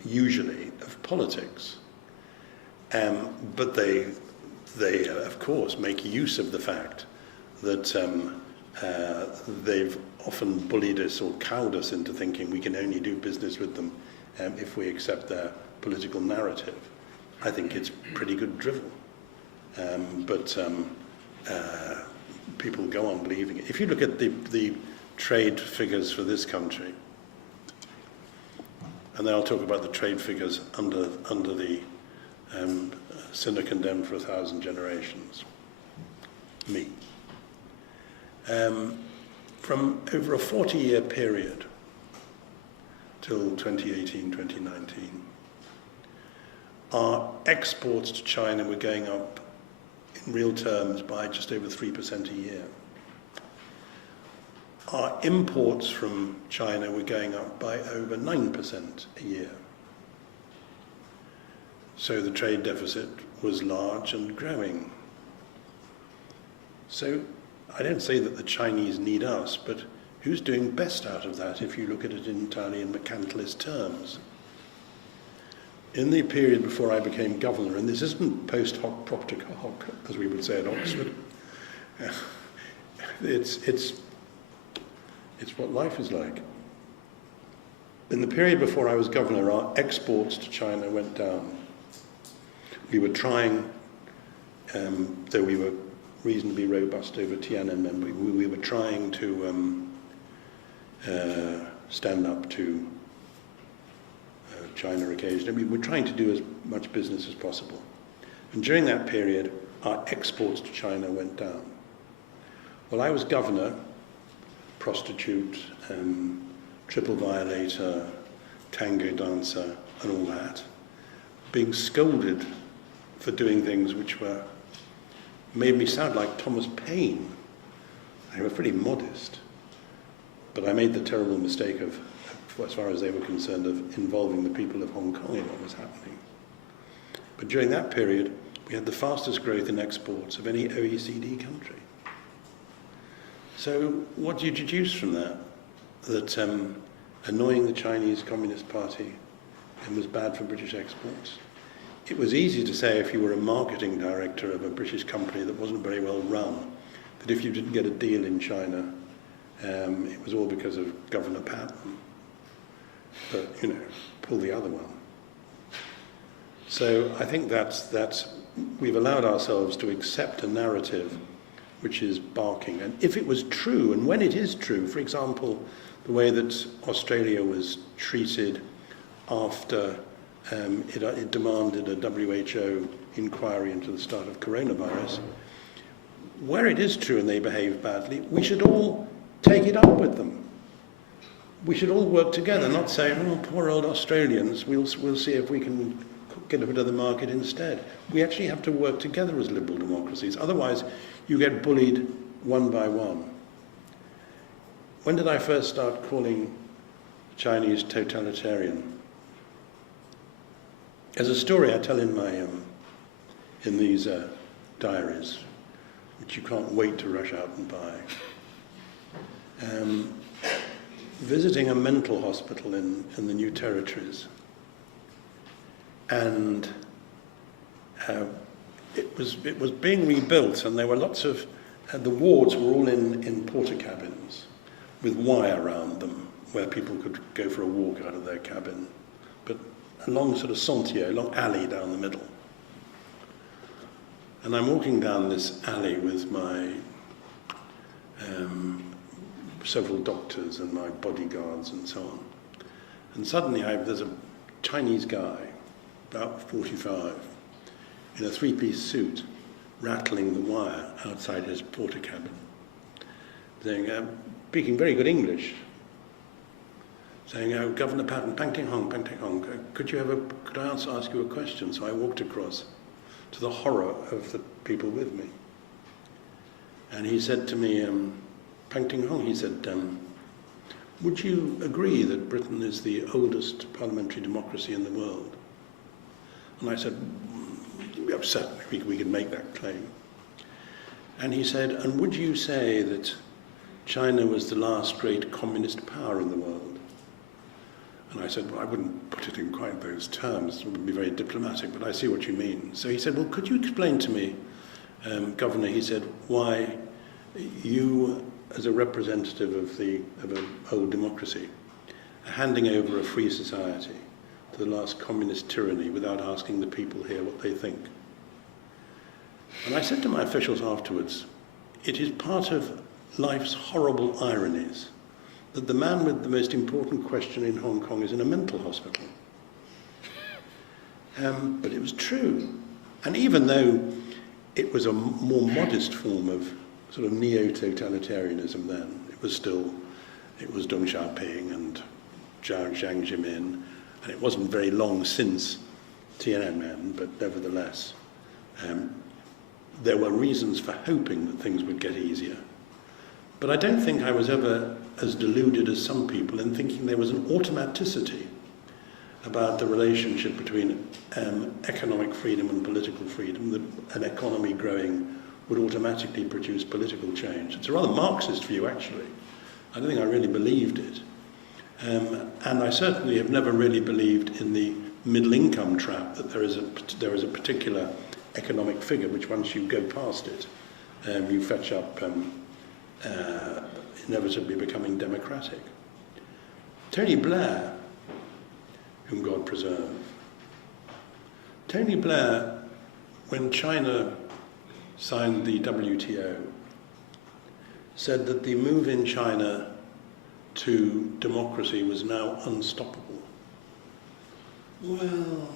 usually of politics. But they of course, make use of the fact that they've often bullied us or cowed us into thinking we can only do business with them if we accept their political narrative. I think it's pretty good drivel. But people go on believing it. If you look at the trade figures for this country, and then I'll talk about the trade figures under the Sinner Condemned for 1,000 Generations, me. From over a 40-year period till 2018, 2019, our exports to China were going up in real terms by just over 3% a year. Our imports from China were going up by over 9% a year. So the trade deficit was large and growing. So I don't say that the Chinese need us, but who's doing best out of that if you look at it entirely in mercantilist terms? In the period before I became governor, and this isn't post hoc propter hoc, as we would say at Oxford, it's what life is like. In the period before I was governor, our exports to China went down. We were trying, though we were reason to be robust over Tiananmen. We were trying to stand up to China occasionally. We were trying to do as much business as possible. And during that period, our exports to China went down. Well, I was governor, prostitute, triple violator, tango dancer, and all that, being scolded for doing things which made me sound like Thomas Paine. They were pretty modest. But I made the terrible mistake of, as far as they were concerned, of involving the people of Hong Kong in what was happening. But during that period, we had the fastest growth in exports of any OECD country. So what do you deduce from that? That annoying the Chinese Communist Party was bad for British exports? It was easy to say if you were a marketing director of a British company that wasn't very well run, that if you didn't get a deal in China, it was all because of Governor Patton. But, pull the other one. So I think that's we've allowed ourselves to accept a narrative which is barking. And if it was true, and when it is true, for example, the way that Australia was treated after it demanded a WHO inquiry into the start of coronavirus, where it is true and they behave badly, we should all take it up with them. We should all work together, not say, oh, poor old Australians, we'll see if we can get a bit of the market instead. We actually have to work together as liberal democracies. Otherwise, you get bullied one by one. When did I first start calling Chinese totalitarian? There's a story I tell in my in these diaries, which you can't wait to rush out and buy. Visiting a mental hospital in the New Territories, and it was being rebuilt, and there were lots of the wards were all in porta cabins with wire around them, where people could go for a walk out of their cabin, but a long sort of sentier, a long alley down the middle. And I'm walking down this alley with my several doctors and my bodyguards and so on. And suddenly there's a Chinese guy, about 45, in a three-piece suit, rattling the wire outside his porta cabin, saying, speaking very good English, saying, Governor Patton, Pang Ting Hong, could I ask you a question? So I walked across, to the horror of the people with me. And he said to me, Pang Ting Hong, he said, would you agree that Britain is the oldest parliamentary democracy in the world? And I said, certainly we could make that claim. And he said, and would you say that China was the last great communist power in the world? And I said, well, I wouldn't put it in quite those terms, it would be very diplomatic, but I see what you mean. So he said, well, could you explain to me, Governor, he said, why you, as a representative of an old democracy, are handing over a free society to the last communist tyranny without asking the people here what they think? And I said to my officials afterwards, it is part of life's horrible ironies that the man with the most important question in Hong Kong is in a mental hospital. But it was true. And even though it was a more modest form of sort of neo-totalitarianism then, it was Deng Xiaoping and Jiang Zemin, and it wasn't very long since Tiananmen, but nevertheless, there were reasons for hoping that things would get easier. But I don't think I was ever as deluded as some people in thinking there was an automaticity about the relationship between economic freedom and political freedom, that an economy growing would automatically produce political change. It's a rather Marxist view, actually. I don't think I really believed it. And I certainly have never really believed in the middle income trap, that there is a particular economic figure which, once you go past it, you fetch up inevitably becoming democratic. Tony Blair, whom God preserve, Tony Blair, when China signed the WTO, said that the move in China to democracy was now unstoppable. Well,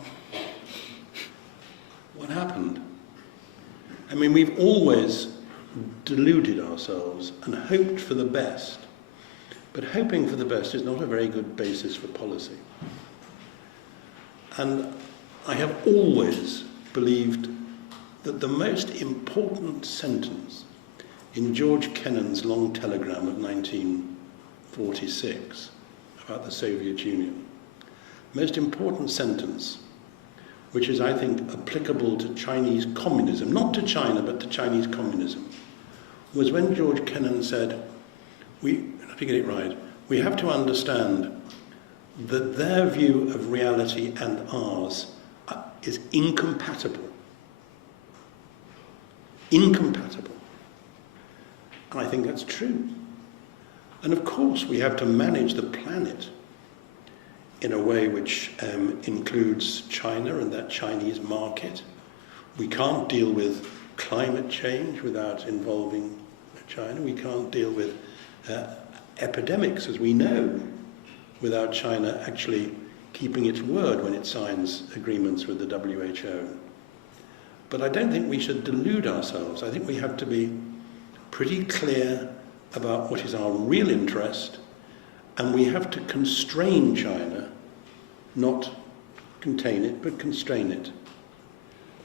what happened? I mean, we've always deluded ourselves and hoped for the best, but hoping for the best is not a very good basis for policy. And I have always believed that the most important sentence in George Kennan's long telegram of 1946 about the Soviet Union, most important sentence, which is, I think, applicable to Chinese communism, not to China, but to Chinese communism, was when George Kennan said, if I get it right, we have to understand that their view of reality and ours is incompatible. Incompatible. And I think that's true. And of course we have to manage the planet in a way which includes China and that Chinese market. We can't deal with climate change without involving China. We can't deal with epidemics, as we know, without China actually keeping its word when it signs agreements with the WHO. But I don't think we should delude ourselves. I think we have to be pretty clear about what is our real interest, and we have to constrain China, not contain it, but constrain it.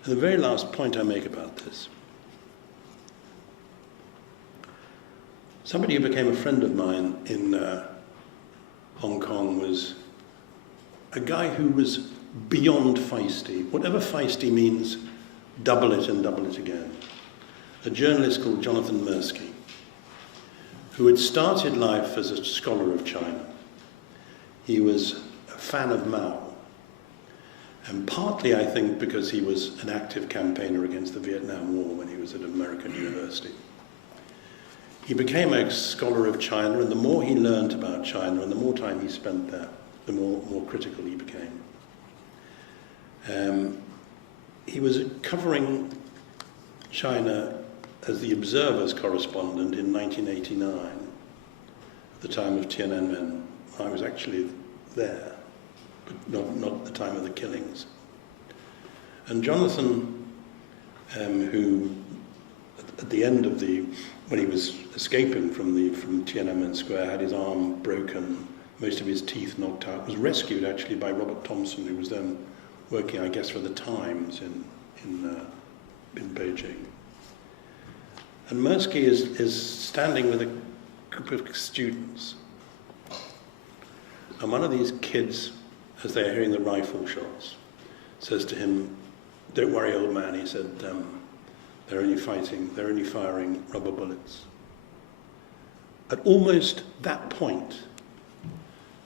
And the very last point I make about this, somebody who became a friend of mine in Hong Kong was a guy who was beyond feisty. Whatever feisty means, double it and double it again. A journalist called Jonathan Mirsky, who had started life as a scholar of China. He was a fan of Mao, and partly, I think, because he was an active campaigner against the Vietnam War when he was at American University. He became a scholar of China, and the more he learned about China and the more time he spent there, the more critical he became. He was covering China as the Observer's correspondent in 1989, at the time of Tiananmen. I was actually there, but not at the time of the killings. And Jonathan, who at the end of when he was escaping from Tiananmen Square, had his arm broken, most of his teeth knocked out, was rescued actually by Robert Thompson, who was then working, I guess, for the Times in Beijing. And Mirsky is standing with a group of students. And one of these kids, as they're hearing the rifle shots, says to him, "Don't worry, old man," he said, they're only firing rubber bullets. At almost that point,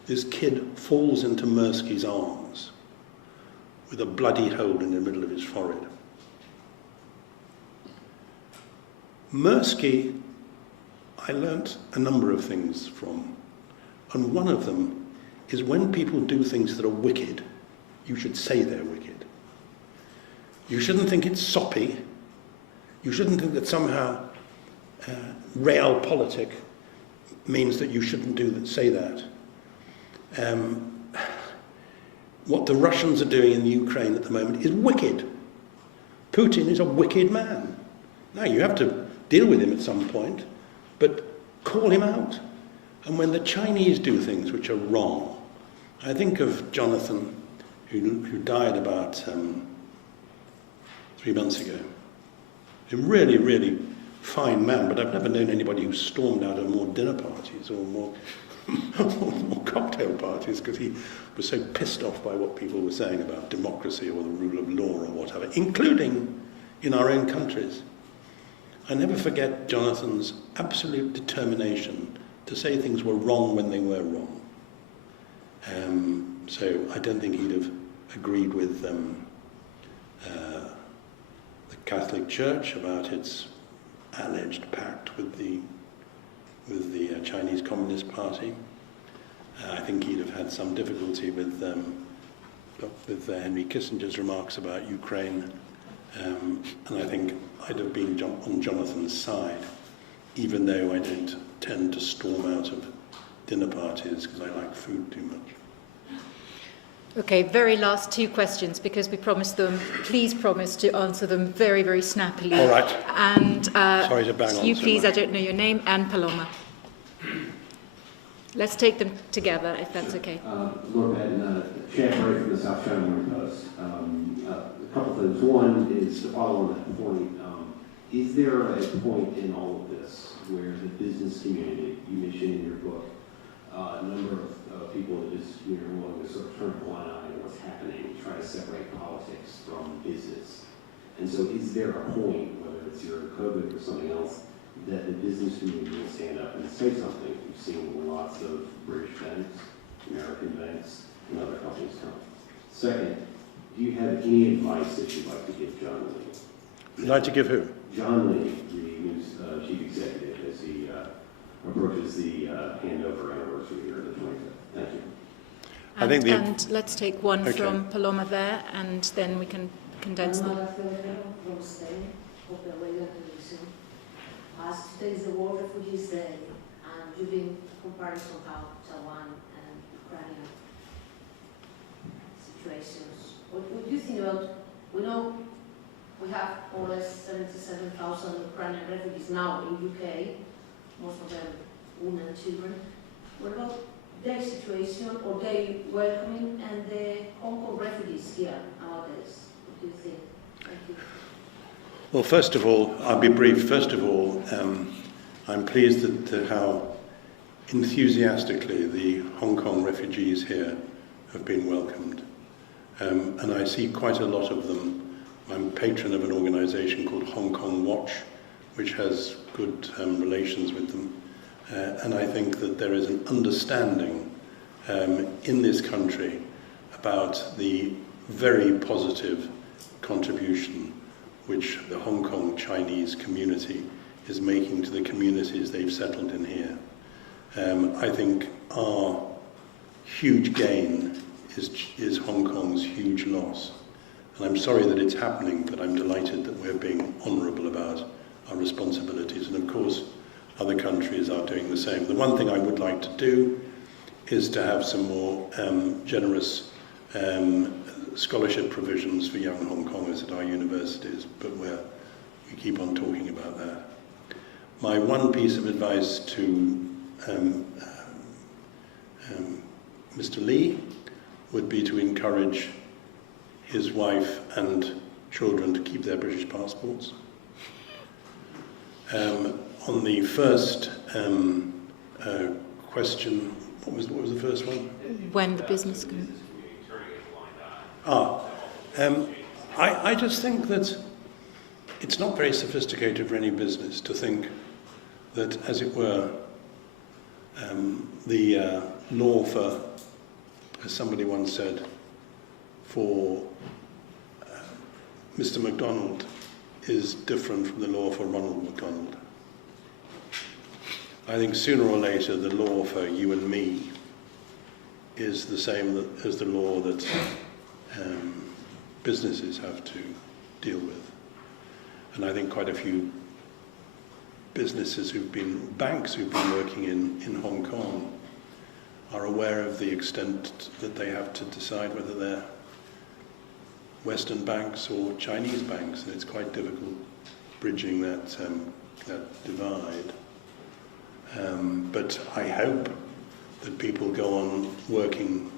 this kid falls into Mirsky's arms with a bloody hole in the middle of his forehead. Mirsky, I learnt a number of things from, and one of them is when people do things that are wicked, you should say they're wicked. You shouldn't think it's soppy. You shouldn't think that somehow realpolitik means that you shouldn't say that. What the Russians are doing in Ukraine at the moment is wicked. Putin is a wicked man. Now, you have to deal with him at some point, but call him out. And when the Chinese do things which are wrong, I think of Jonathan, who died about 3 months ago. A really, really fine man, but I've never known anybody who stormed out of more dinner parties or more cocktail parties because he was so pissed off by what people were saying about democracy or the rule of law or whatever, including in our own countries. I never forget Jonathan's absolute determination to say things were wrong when they were wrong. So I don't think he'd have agreed with the Catholic Church about its alleged pact with the Chinese Communist Party. I think he'd have had some difficulty with Henry Kissinger's remarks about Ukraine And I think I'd have been on Jonathan's side, even though I don't tend to storm out of dinner parties because I like food too much. Okay, very last two questions, because we promised them, please promise to answer them very, very snappily. All right. And Sorry to bang on you so please, much. I don't know your name, and Paloma. Let's take them together, if that's okay. Lord Patton, Chad Murray from the South China Morning Post. A couple things. One is to follow on that point. Is there a point in all of this where the business community, you mentioned in your book, a number of people that just are willing to sort of turn a blind eye to what's happening, try to separate politics from business? And so is there a point, whether it's your COVID or something else, that the business community will stand up and say something? We've seen lots of British banks, American banks, and other companies come. Second, do you have any advice that you'd like to give John Lee? You'd like to give who? John Lee, the new chief executive, as he approaches the handover anniversary here in the 25th. Thank you. I think And let's take one Okay. from Paloma there, and then we can condense them. From Spain, hope that we're going to listen. As today is the World Refugees Day, and you've been comparing somehow Taiwan and Ukrainian situations. What do you think about, we know we have more or less 77,000 Ukrainian refugees now in UK, most of them women and children. What about their situation or their welcoming and the Hong Kong refugees here nowadays? What do you think? Thank you. Well, first of all, I'll be brief. First of all, I'm pleased at how enthusiastically the Hong Kong refugees here have been welcomed. And I see quite a lot of them. I'm patron of an organisation called Hong Kong Watch, which has good relations with them. And I think that there is an understanding in this country about the very positive contribution which the Hong Kong Chinese community is making to the communities they've settled in here. I think our huge gain is Hong Kong's huge loss. And I'm sorry that it's happening, but I'm delighted that we're being honourable about our responsibilities. And of course, other countries are doing the same. The one thing I would like to do is to have some more generous scholarship provisions for young Hong Kongers at our universities, but we keep on talking about that. My one piece of advice to Mr. Lee would be to encourage his wife and children to keep their British passports. On the first question, what was the first one? When the business can... I just think that it's not very sophisticated for any business to think that, as it were, the law for, as somebody once said, for Mr. MacDonald is different from the law for Ronald McDonald. I think sooner or later the law for you and me is the same as the law that businesses have to deal with. And I think quite a few banks who've been working in Hong Kong are aware of the extent that they have to decide whether they're Western banks or Chinese banks, and it's quite difficult bridging that divide. But I hope that people go on working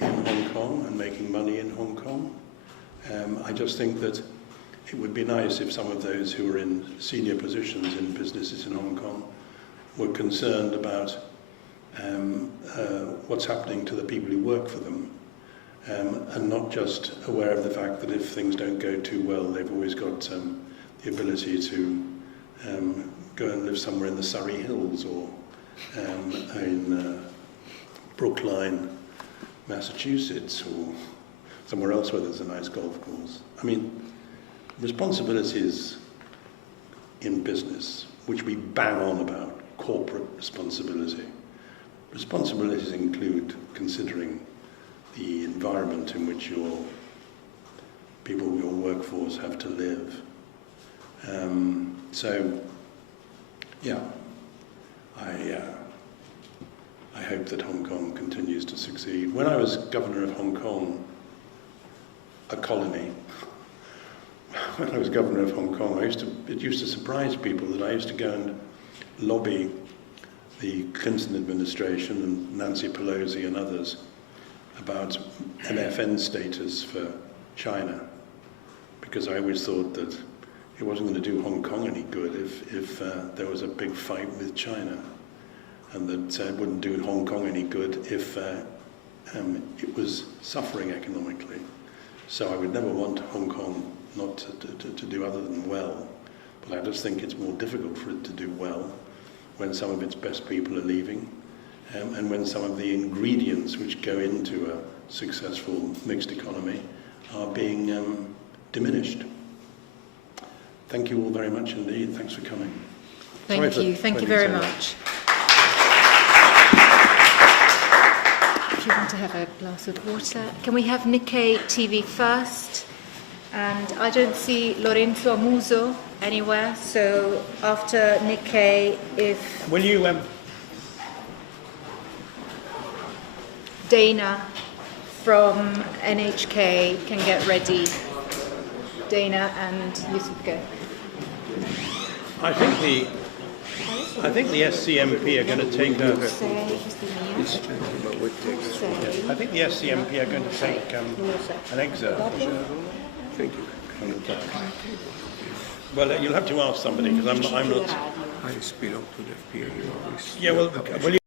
in Hong Kong and making money in Hong Kong. I just think that it would be nice if some of those who are in senior positions in businesses in Hong Kong were concerned about what's happening to the people who work for them, and not just aware of the fact that if things don't go too well, they've always got the ability to go and live somewhere in the Surrey Hills or in Brookline, Massachusetts, or somewhere else where there's a nice golf course. I mean, responsibilities in business, which we bang on about, corporate responsibility. Responsibilities include considering the environment in which you're people in your workforce have to live. So, yeah, I hope that Hong Kong continues to succeed. When I was governor of Hong Kong, a colony, when I was governor of Hong Kong, it used to surprise people that I used to go and lobby the Clinton administration and Nancy Pelosi and others about MFN status for China, because I always thought that it wasn't going to do Hong Kong any good if there was a big fight with China, and that it wouldn't do Hong Kong any good if it was suffering economically. So I would never want Hong Kong not to do other than well, but I just think it's more difficult for it to do well when some of its best people are leaving, and when some of the ingredients which go into a successful mixed economy are being diminished. Thank you all very much indeed. Thanks for coming. Thank you very much. If you want to have a glass of water. Can we have Nikkei TV first? And I don't see Lorenzo Amuso anywhere, so after Nikkei, if Will you Dana from NHK can get ready. Dana and Yusuf go. I think the SCMP are going to take over. I think the SCMP are going to take an excerpt. Thank you. Well, you'll have to ask somebody, because I'm not. I speak up to the peer. Yeah, well, will you?